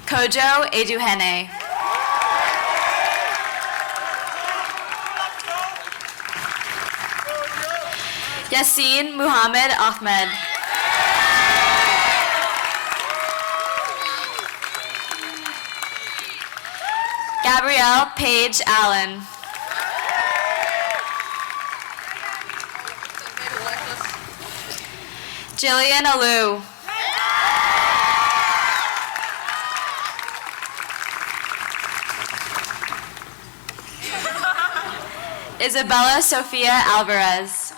Kojo Eduhene. Yassine Muhammad Ahmed. Gabrielle Paige Allen. Jillian Alou. Isabella Sofia Alvarez.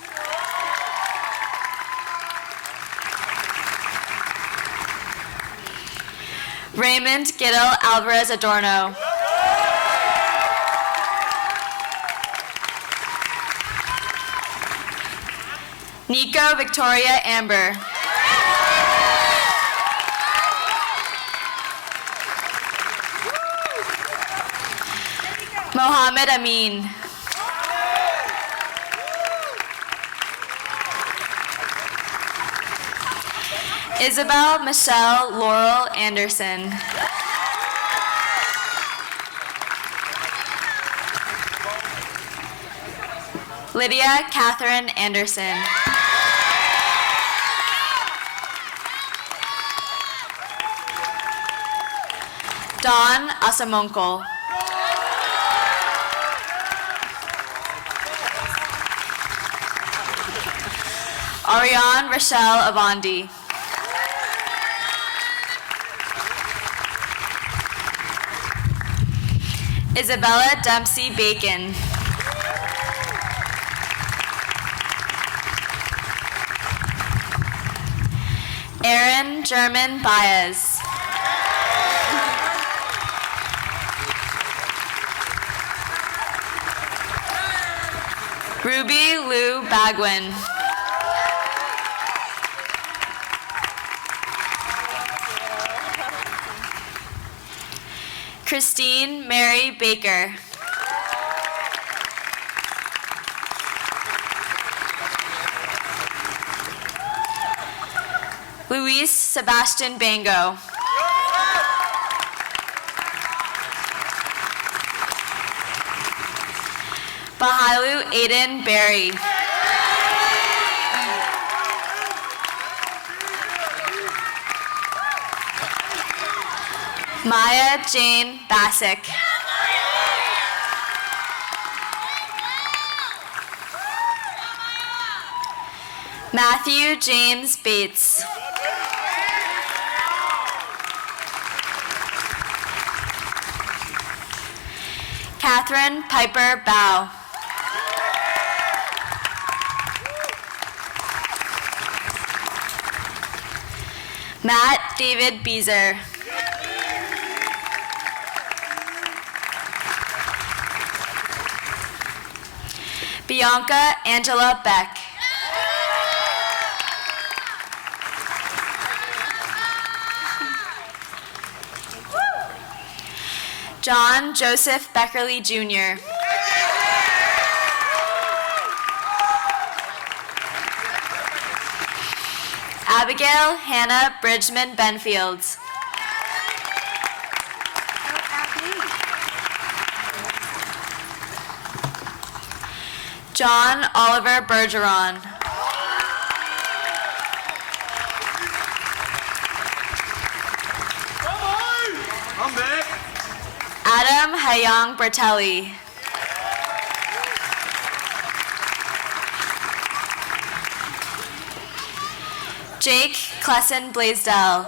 Raymond Giddel Alvarez Adorno. Nico Victoria Amber. Mohammed Amin. Isabel Michelle Laurel Anderson. Lydia Catherine Anderson. Dawn Asamonko. Ariane Rochelle Avandi. Isabella Dempsey Bacon. Aaron German Baez. Ruby Lou Bagwin. Christine Mary Baker. Luis Sebastian Bango. Bahalu Aiden Berry. Maya Jane Bassick. Matthew James Bates. Catherine Piper Bow. Matt David Beezer. Bianca Angela Beck. John Joseph Beckerly Jr. Abigail Hannah Bridgman Benfields. John Oliver Bergeron. Adam Hayang Bertelli. Jake Klesson Blaisdell.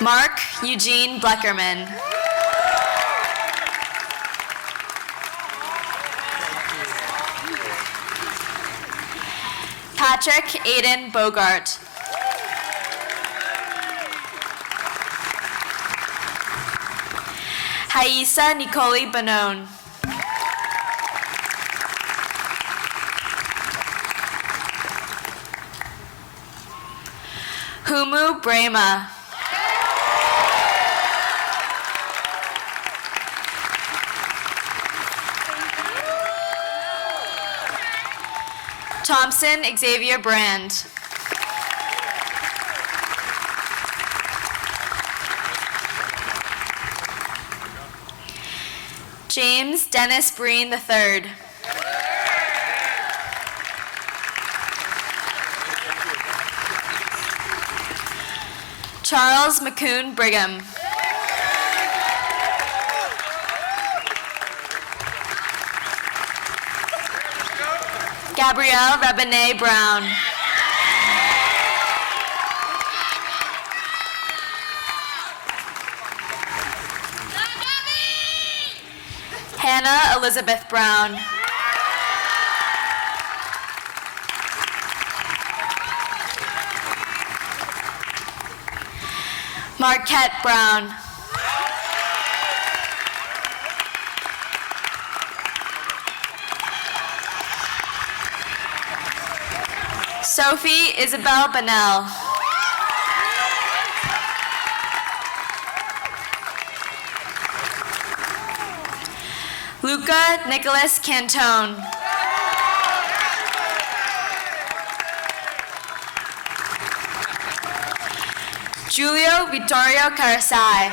Mark Eugene Bleckerman. Patrick Aiden Bogart. Haisa Nicole Bonone. Humu Brema. Thompson Xavier Brand. James Dennis Breen III. Charles McCoon Brigham. Gabrielle Rebene Brown. Hannah Elizabeth Brown. Marquette Brown. Sophie Isabel Bonnell. Luca Nicholas Cantone. Julio Vittorio Carasai.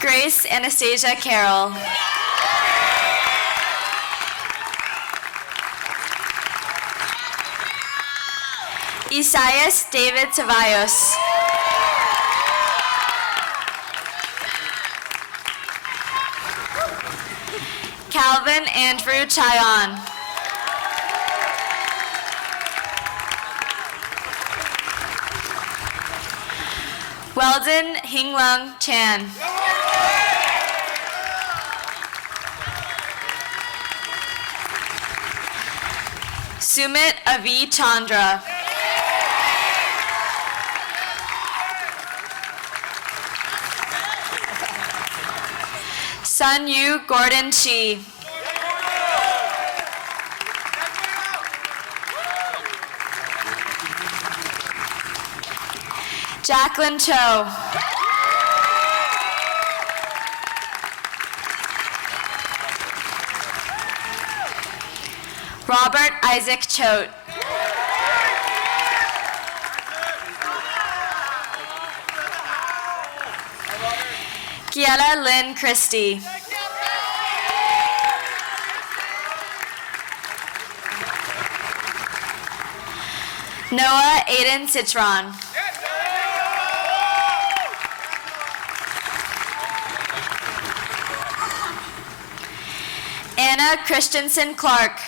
Grace Anastasia Carroll. Isaias David Ceballos. Calvin Andrew Chayon. Weldon Hinglung Chan. Sumit Avi Chandra. Sun Yu Gordon Chi. Jacqueline Cho. Robert Isaac Choate. Kiela Lynn Christie. Noah Aiden Citron. Anna Christensen Clark.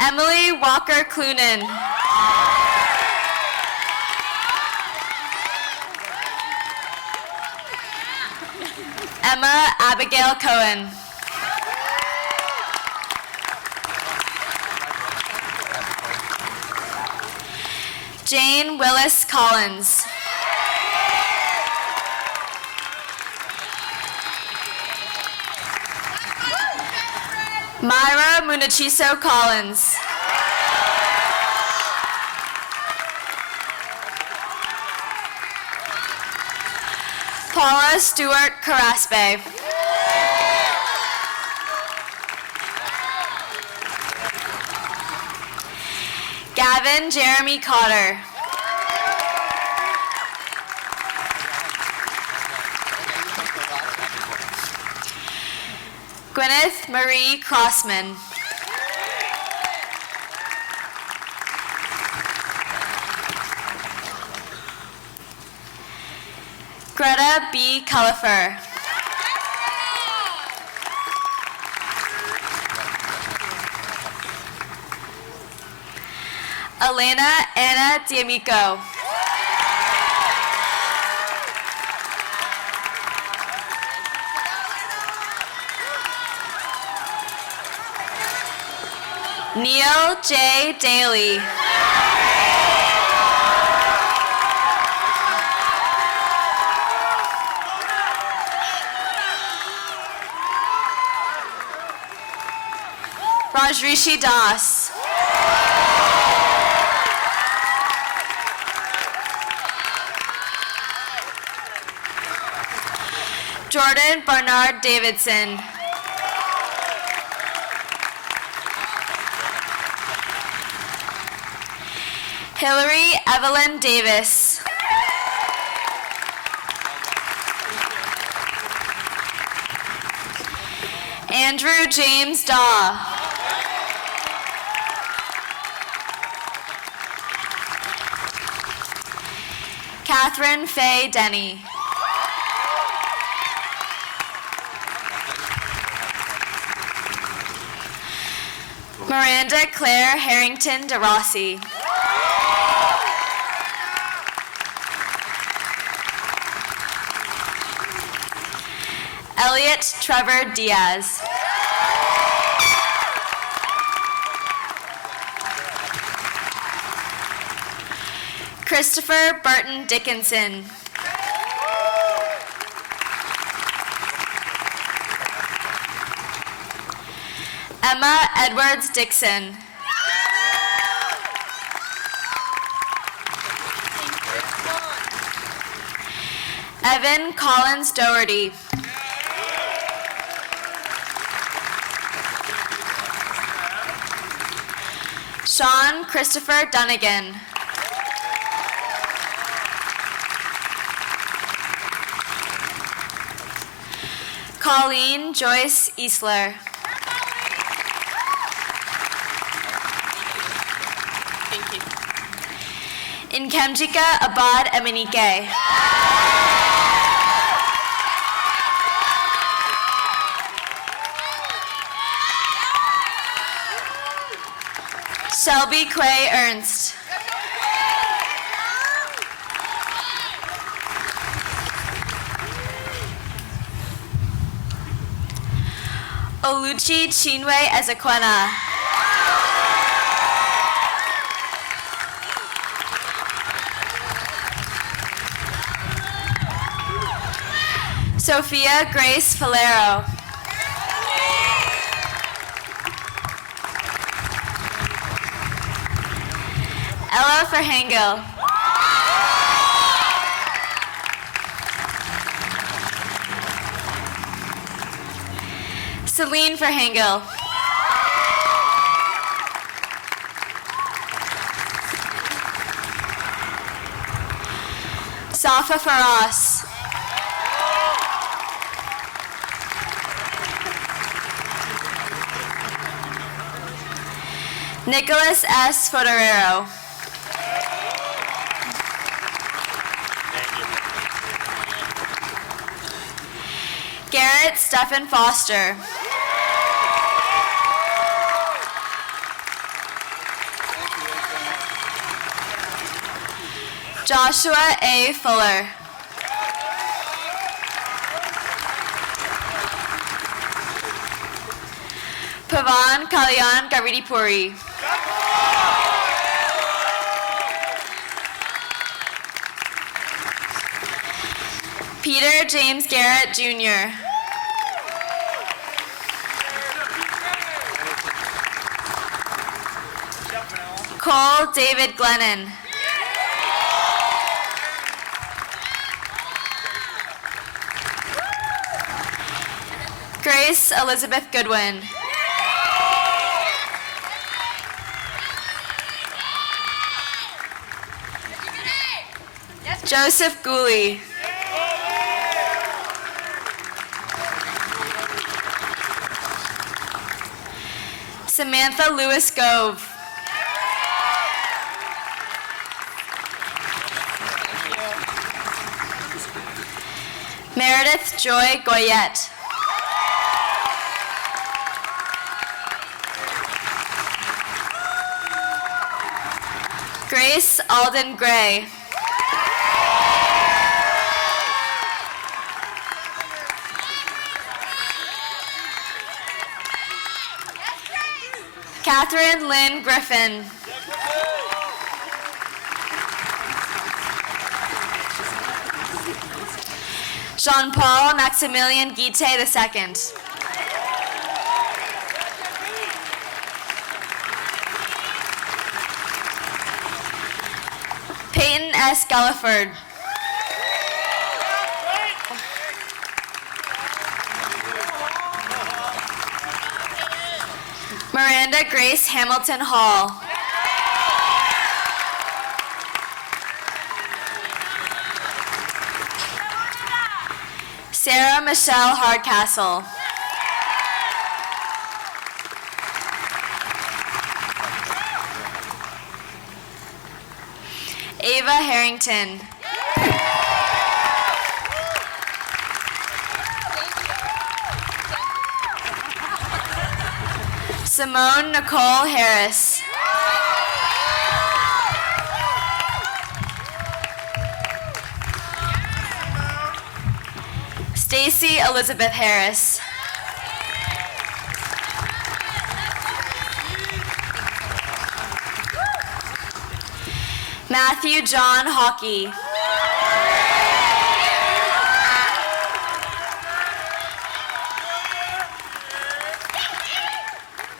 Emily Walker Clunan. Emma Abigail Cohen. Jane Willis Collins. Myra Munachiso Collins. Paula Stewart Caraspe. Gavin Jeremy Cotter. Gwyneth Marie Crossman. Greta B. Cullifer. Elena Anna D'Amico. Neil J. Daly. Rajrishi Das. Jordan Barnard Davidson. Hillary Evelyn Davis. Andrew James Daw. Catherine Faye Denny. Miranda Claire Harrington DeRossi. Elliot Trevor Diaz. Christopher Burton Dickinson. Emma Edwards Dixon. Evan Collins Doherty. Sean Christopher Dunnigan. Colleen Joyce Easler. Nkemjika Abad Emenike. Shelby Quay Ernst. Oluchi Chinwe Ezekwena. Sophia Grace Falero. Ella for Hangil. Celine for Hangil. Safa for Ross. Nicholas S. Fodorero. Garrett Stephen Foster. Joshua A. Fuller. Pavan Kalyan Gavidipuri. Peter James Garrett Jr. Cole David Glennon. Grace Elizabeth Goodwin. Joseph Gooley. Samantha Lewis Gove. Meredith Joy Goyette. Grace Alden Gray. Catherine Lynn Griffin. Jean-Paul Maximilian Guite II. Peyton S. Galliford. Miranda Grace Hamilton Hall. Sarah Michelle Hardcastle. Ava Harrington. Simone Nicole Harris. Stacy Elizabeth Harris. Matthew John Hockey.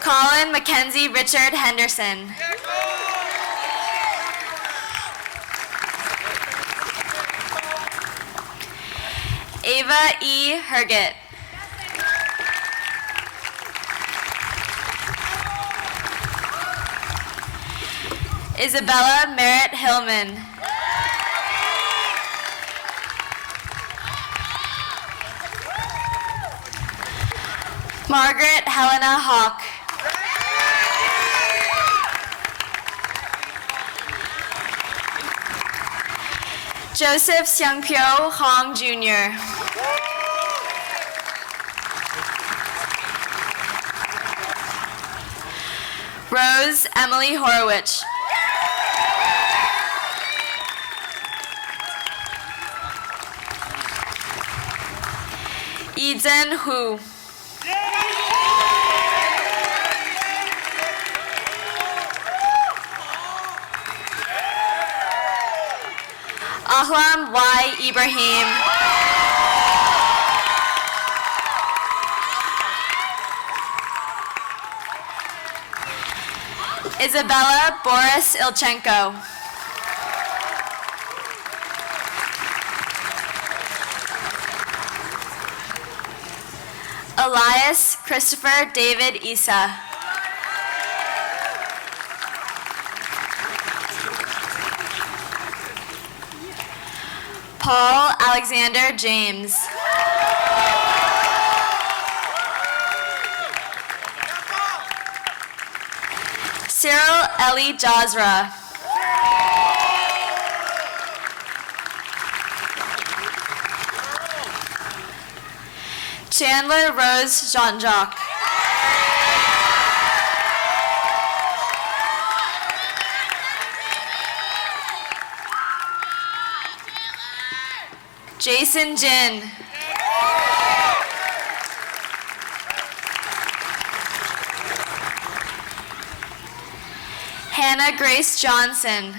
Colin Mackenzie Richard Henderson. Ava E. Herget. Isabella Merritt Hillman. Margaret Helena Hawk. Joseph Seungpyo Hong Jr. Rose Emily Horowitz. Eden Hu. Ahlam Y. Ibrahim. Isabella Boris Ilchenko. Elias Christopher David Isa. Paul Alexander James. Cyril Ellie Jazra. Chandler Rose Jean-Jacques. Jason Jin. Hannah Grace Johnson.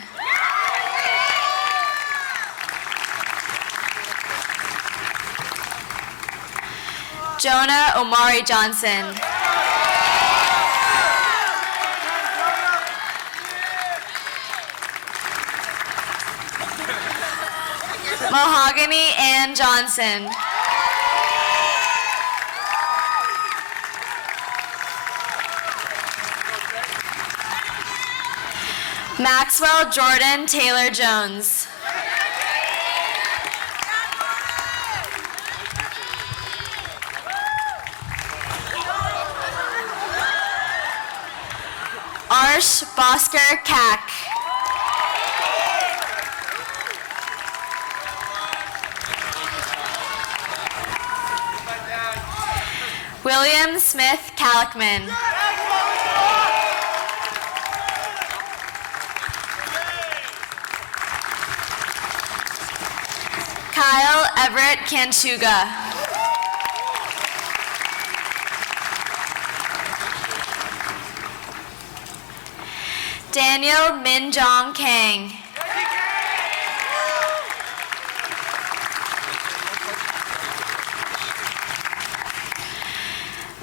Jonah Omari Johnson. Mahogany Ann Johnson. Maxwell Jordan Taylor Jones. Arsh Bosker Kack. William Smith Calicman. Kyle Everett Kanchuga. Daniel Minjong Kang.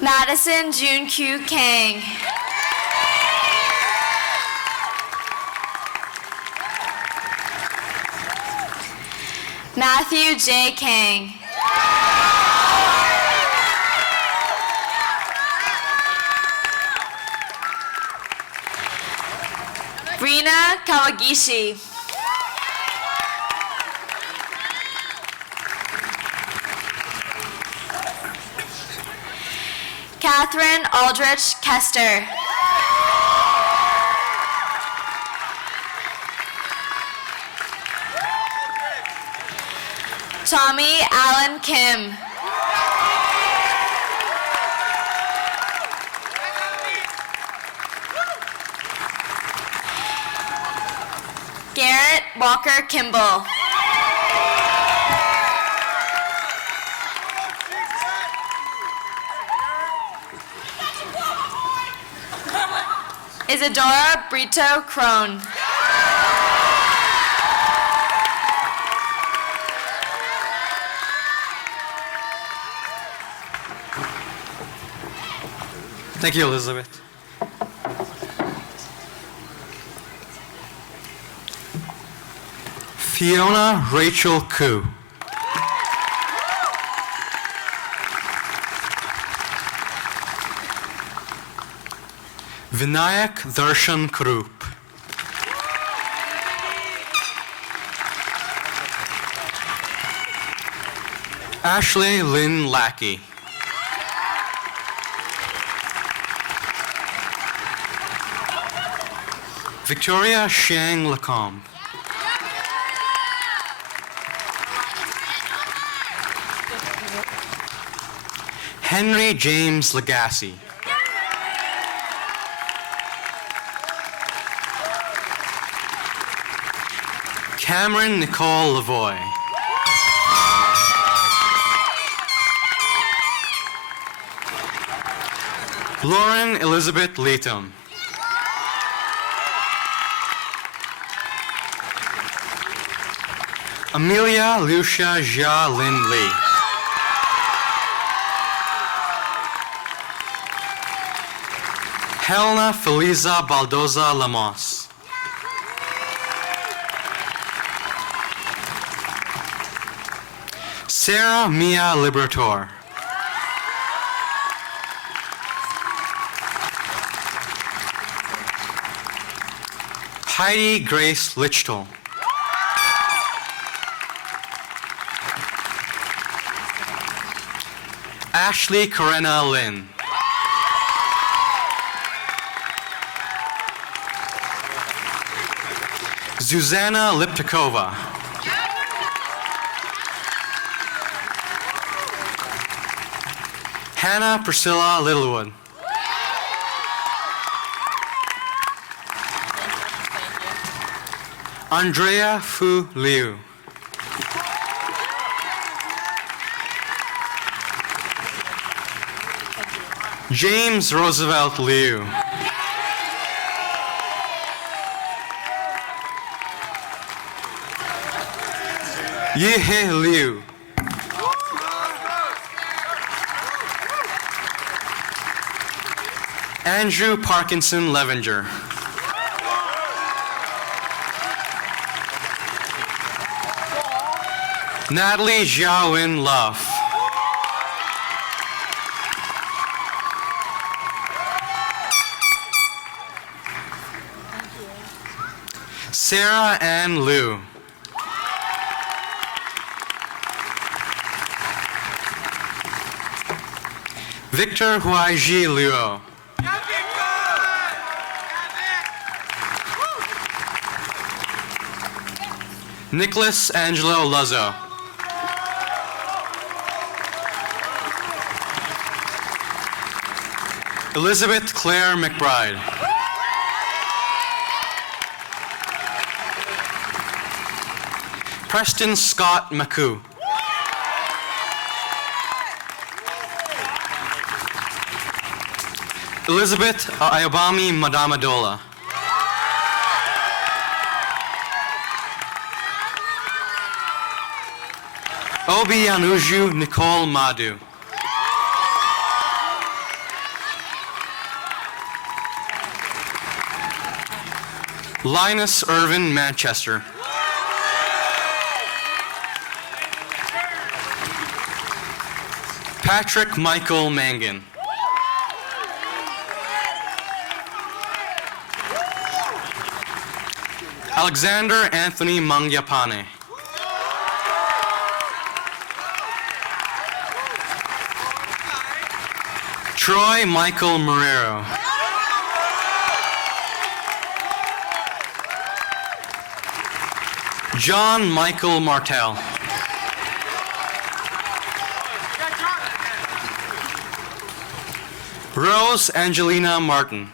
Madison June Q. Kang. Matthew J. Kang. Rina Kawagishi. Catherine Aldrich Kester. Tommy Allen Kim. Garrett Walker Kimball. Isadora Brito Crone. Thank you, Elizabeth. Fiona Rachel Koo. Vinayak Darshan Krup. Ashley Lynn Lackey. Victoria Shang Lacombe. Henry James Legacy. Cameron Nicole Lavoie. Lauren Elizabeth Leatham. Amelia Lucia Jia Lin Lee. Helena Feliza Baldoza Lamos. Sarah Mia Liberator. Heidi Grace Lichtel. Ashley Corinna Lynn. Zuzana Liptakova. Hannah Priscilla Littlewood. Andrea Fu Liu. James Roosevelt Liu. Yehe Liu. Andrew Parkinson Levenger. Natalie Xiaowen Love. Sarah Ann Liu. Victor Huaiji Liu. Nicholas Angelo Luzzo. Elizabeth Claire McBride. Preston Scott McCoo. Elizabeth Ayobami Madamadola. Obi Anuju Nicole Madu. Linus Irvin Manchester. Patrick Michael Mangan. Alexander Anthony Mangyapane. Troy Michael Marrero. John Michael Martell. Rose Angelina Martin.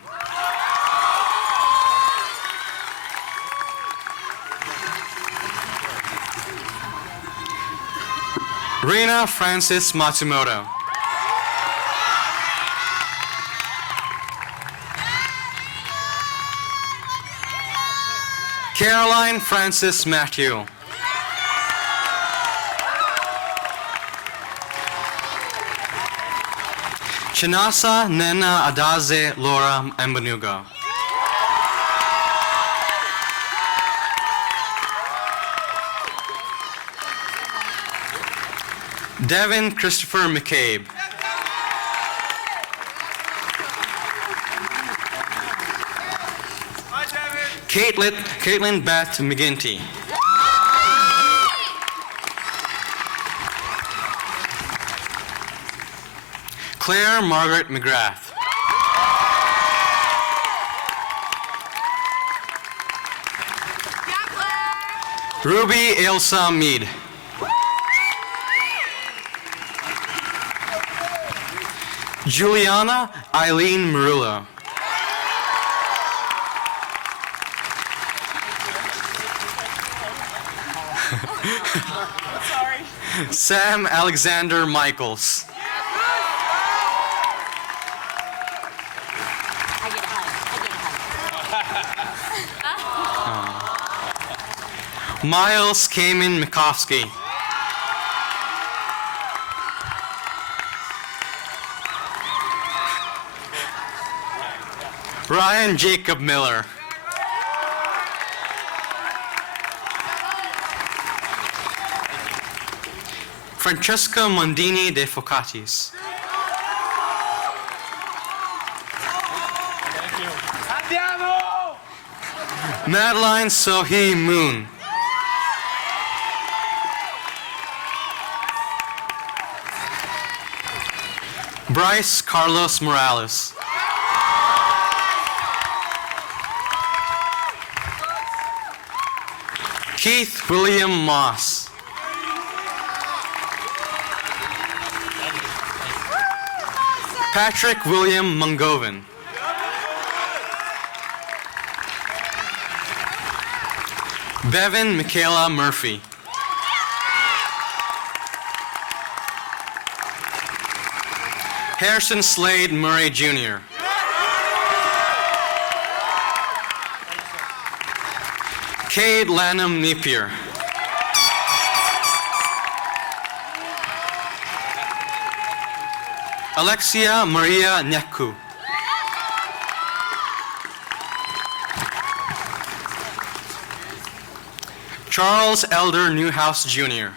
Rena Francis Matsumoto. Caroline Francis Matthew. Chinasa Nena Adaze Laura Mbanugo. Devin Christopher McCabe. Caitlin Beth McGinty. Claire Margaret McGrath. Ruby Ailsa Mead. Juliana Eileen Murillo. Sam Alexander Michaels. Miles Kamen Mikovsky. Ryan Jacob Miller. Francesca Mondini de Focatis. Madeline Sohee Moon. Bryce Carlos Morales. Keith William Moss. Patrick William Mungovan. Bevan Michaela Murphy. Harrison Slade Murray Jr. Cade Lanham Napier. Alexia Maria Neku. Charles Elder Newhouse Jr.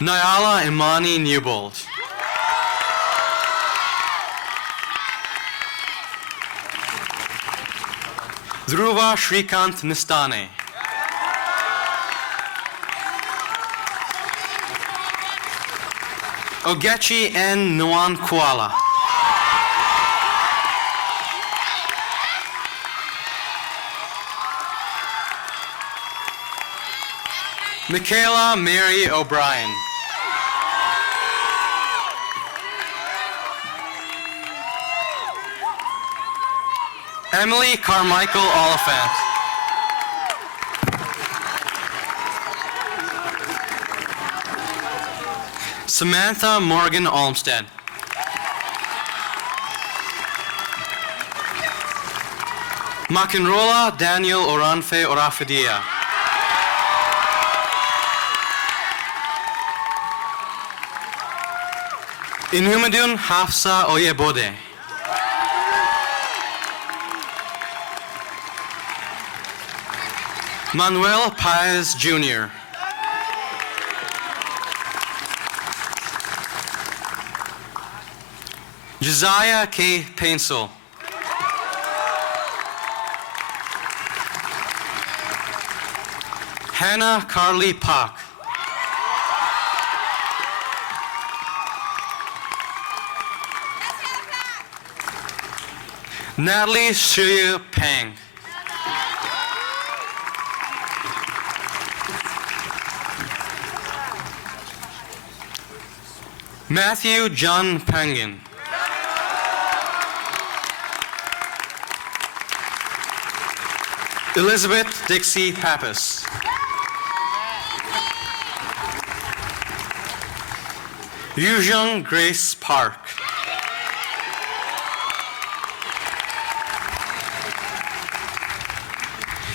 Nyala Imani Newbold. Dhruva Shrikant Nistane. Ogechi N. Nuan Kuala. Michaela Mary O'Brien. Emily Carmichael Oliphant. Samantha Morgan Olmsted. Makinrola Daniel Oranfe Orafadia. Inumadun Hafsa Oyebode. Manuel Paez Jr. Josiah K. Painsel. Hannah Carly Pak. Natalie Shuya Pang. Matthew John Pangin. Elizabeth Dixie Pappas. Yujung Grace Park.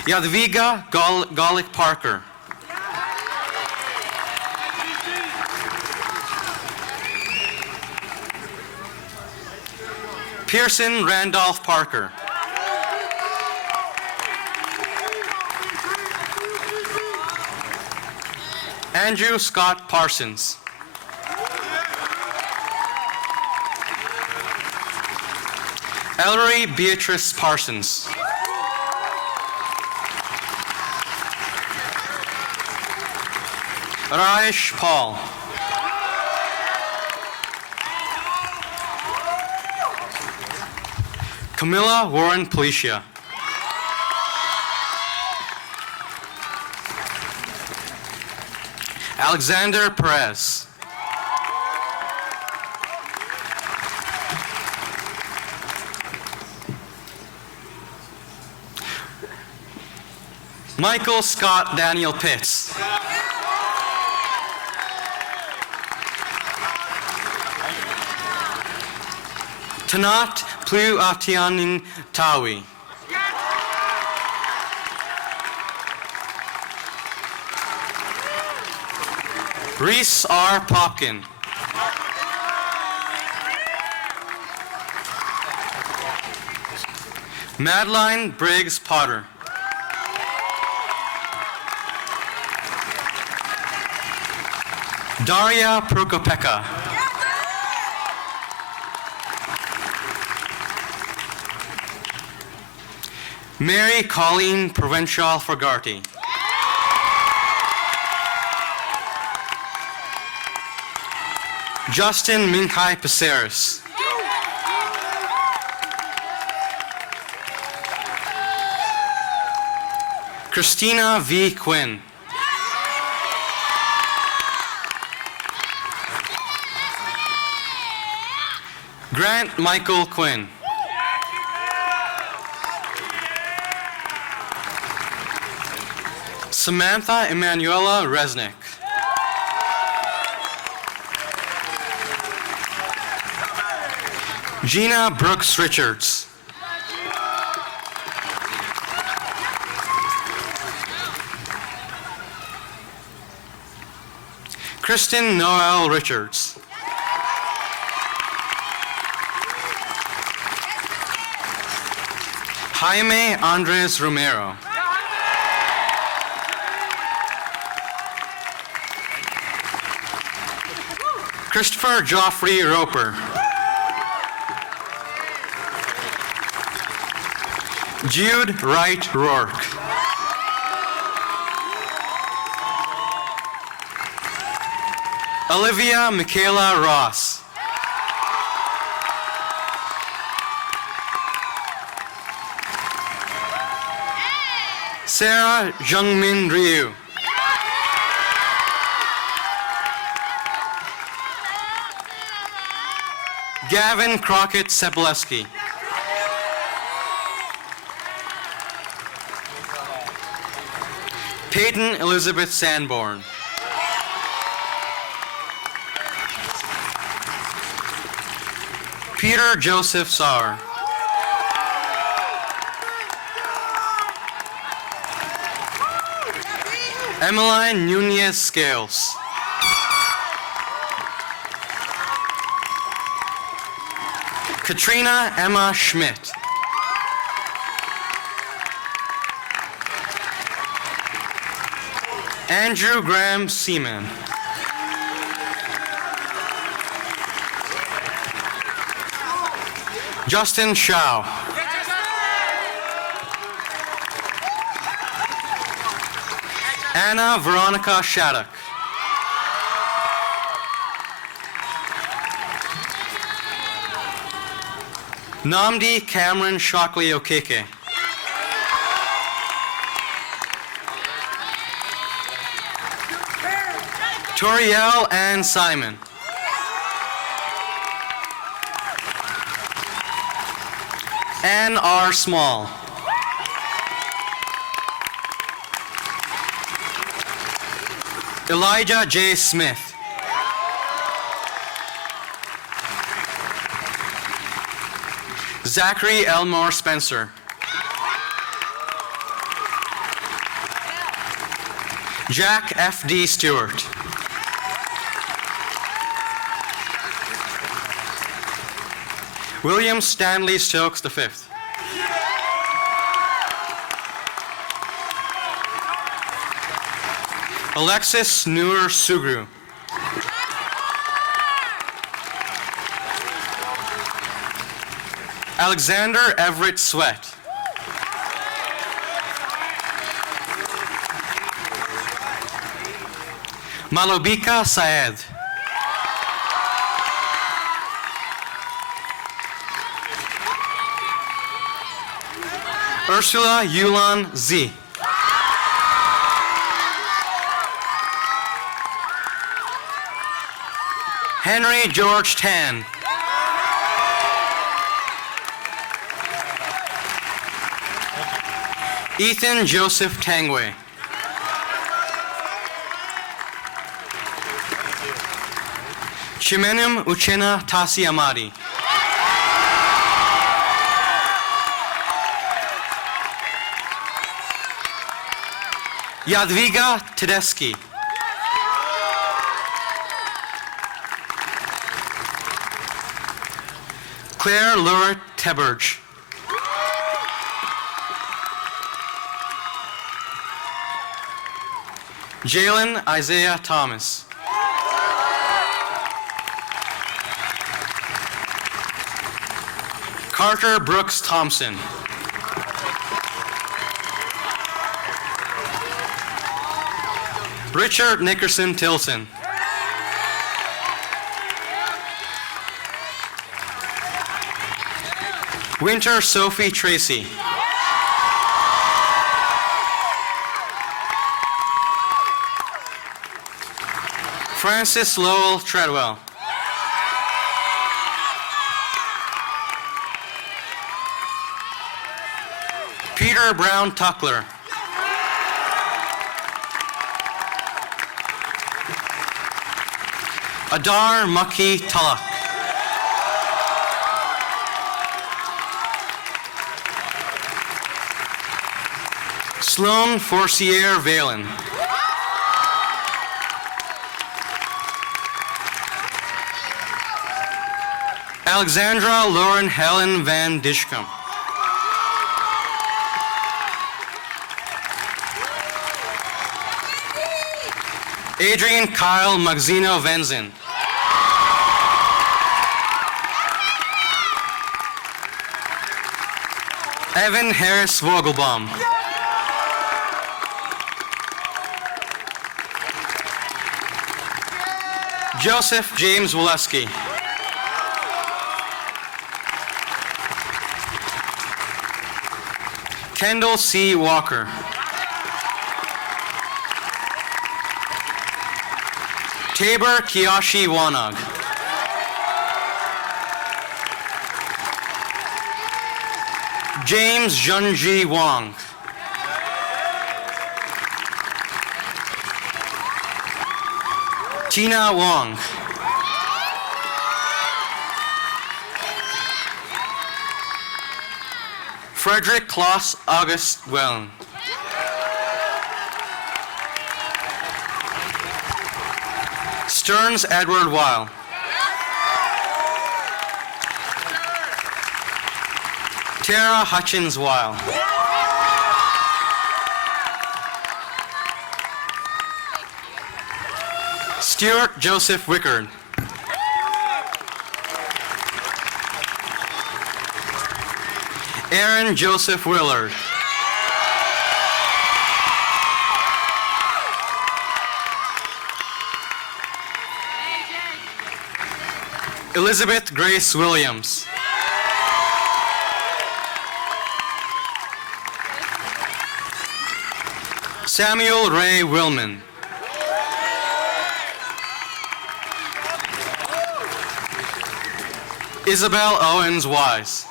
Yadviga Golick Parker. Pearson Randolph Parker. Andrew Scott Parsons. Ellery Beatrice Parsons. Raish Paul. Camilla Warren Policia. Alexander Perez. Michael Scott Daniel Pitts. Tanat Plu Atianing Tawi. Reese R. Popkin. Madeline Briggs Potter. Daria Prokopeka. Mary Colleen Provincial Fogarty. Justin Minhai Paceris. Christina V. Quinn. Grant Michael Quinn. Samantha Emanuela Resnick. Gina Brooks Richards. Kristen Noel Richards. Jaime Andres Romero. Christopher Joffrey Roper. Jude Wright Rourke. Olivia Michaela Ross. Sarah Jungmin Ryu. Gavin Crockett Sepulewski. Peyton Elizabeth Sanborn. Peter Joseph Sauer. Emmeline Nunez Scales. Katrina Emma Schmidt. Andrew Graham Seaman. Justin Shao. Anna Veronica Shattuck. Namdi Cameron Shockley Okeke. Toriel Ann Simon. Ann R. Small. Elijah J. Smith. Zachary Elmore Spencer. Jack F. D. Stewart. William Stanley Stokes V. Alexis Noor Sugru. Alexander Everett Sweat. Malobika Syed. Ursula Yulan Z. Henry George Tan. Ethan Joseph Tangway. Chimenim Uchenna Tasi Amadi. Jadwiga Tedeschi. Claire Lurit Teberge. Jalen Isaiah Thomas. Carter Brooks Thompson. Richard Nickerson Tilson. Winter Sophie Tracy. Francis Lowell Treadwell. Peter Brown Tuckler. Adar Maki Tullock. Sloan Forcier Valen. Alexandra Lauren Helen Van Dishkum. Adrian Kyle Magzino Venzin. Evan Harris Vogelbaum. Joseph James Waleski. Kendall C. Walker. Tabor Kiyoshi Wanag. James Junji Wong. Tina Wong. Frederick Klaus August Wellen. Stearns Edward Weil. Tara Hutchins Weil. Stuart Joseph Wickard. Aaron Joseph Willard. Elizabeth Grace Williams. Samuel Ray Willman. Isabel Owens Wise.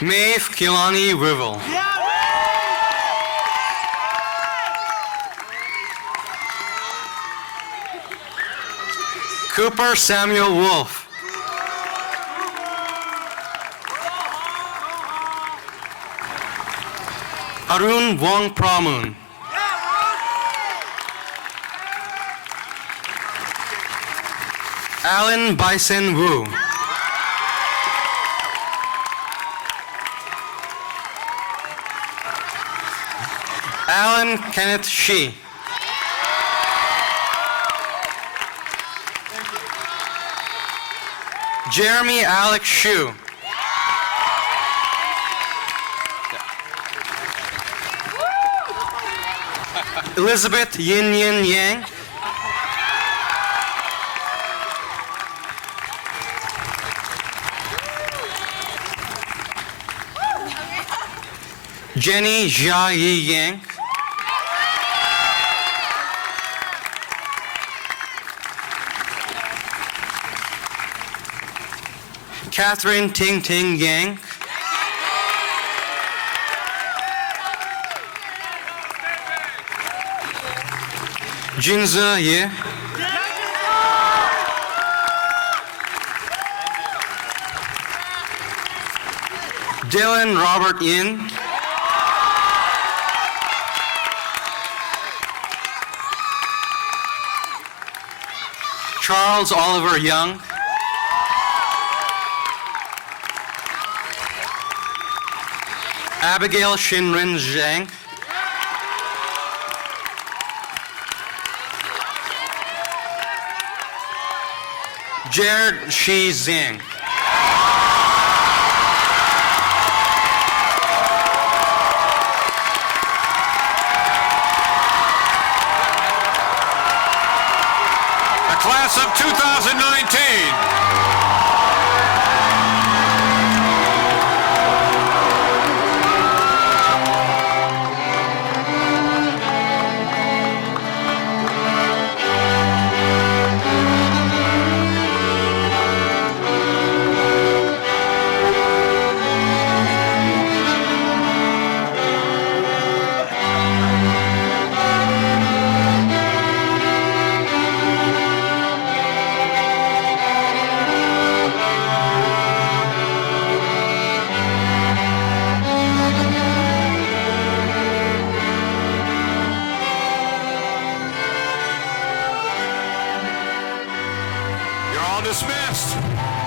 Maeve Kilani Rivel. Cooper Samuel Wolf. Arun Wong Pramun. Alan Bison Wu. Alan Kenneth Shee. Jeremy Alex Shu. Elizabeth Yin Yin Yang. Jenny Jia Yi Yang. Catherine Ting Ting Yang. Jinza Ye. Dylan Robert Yin. Charles Oliver Young. Abigail Shinrin Zhang, Jared Shi Zhang. The class of 2019. You're all dismissed.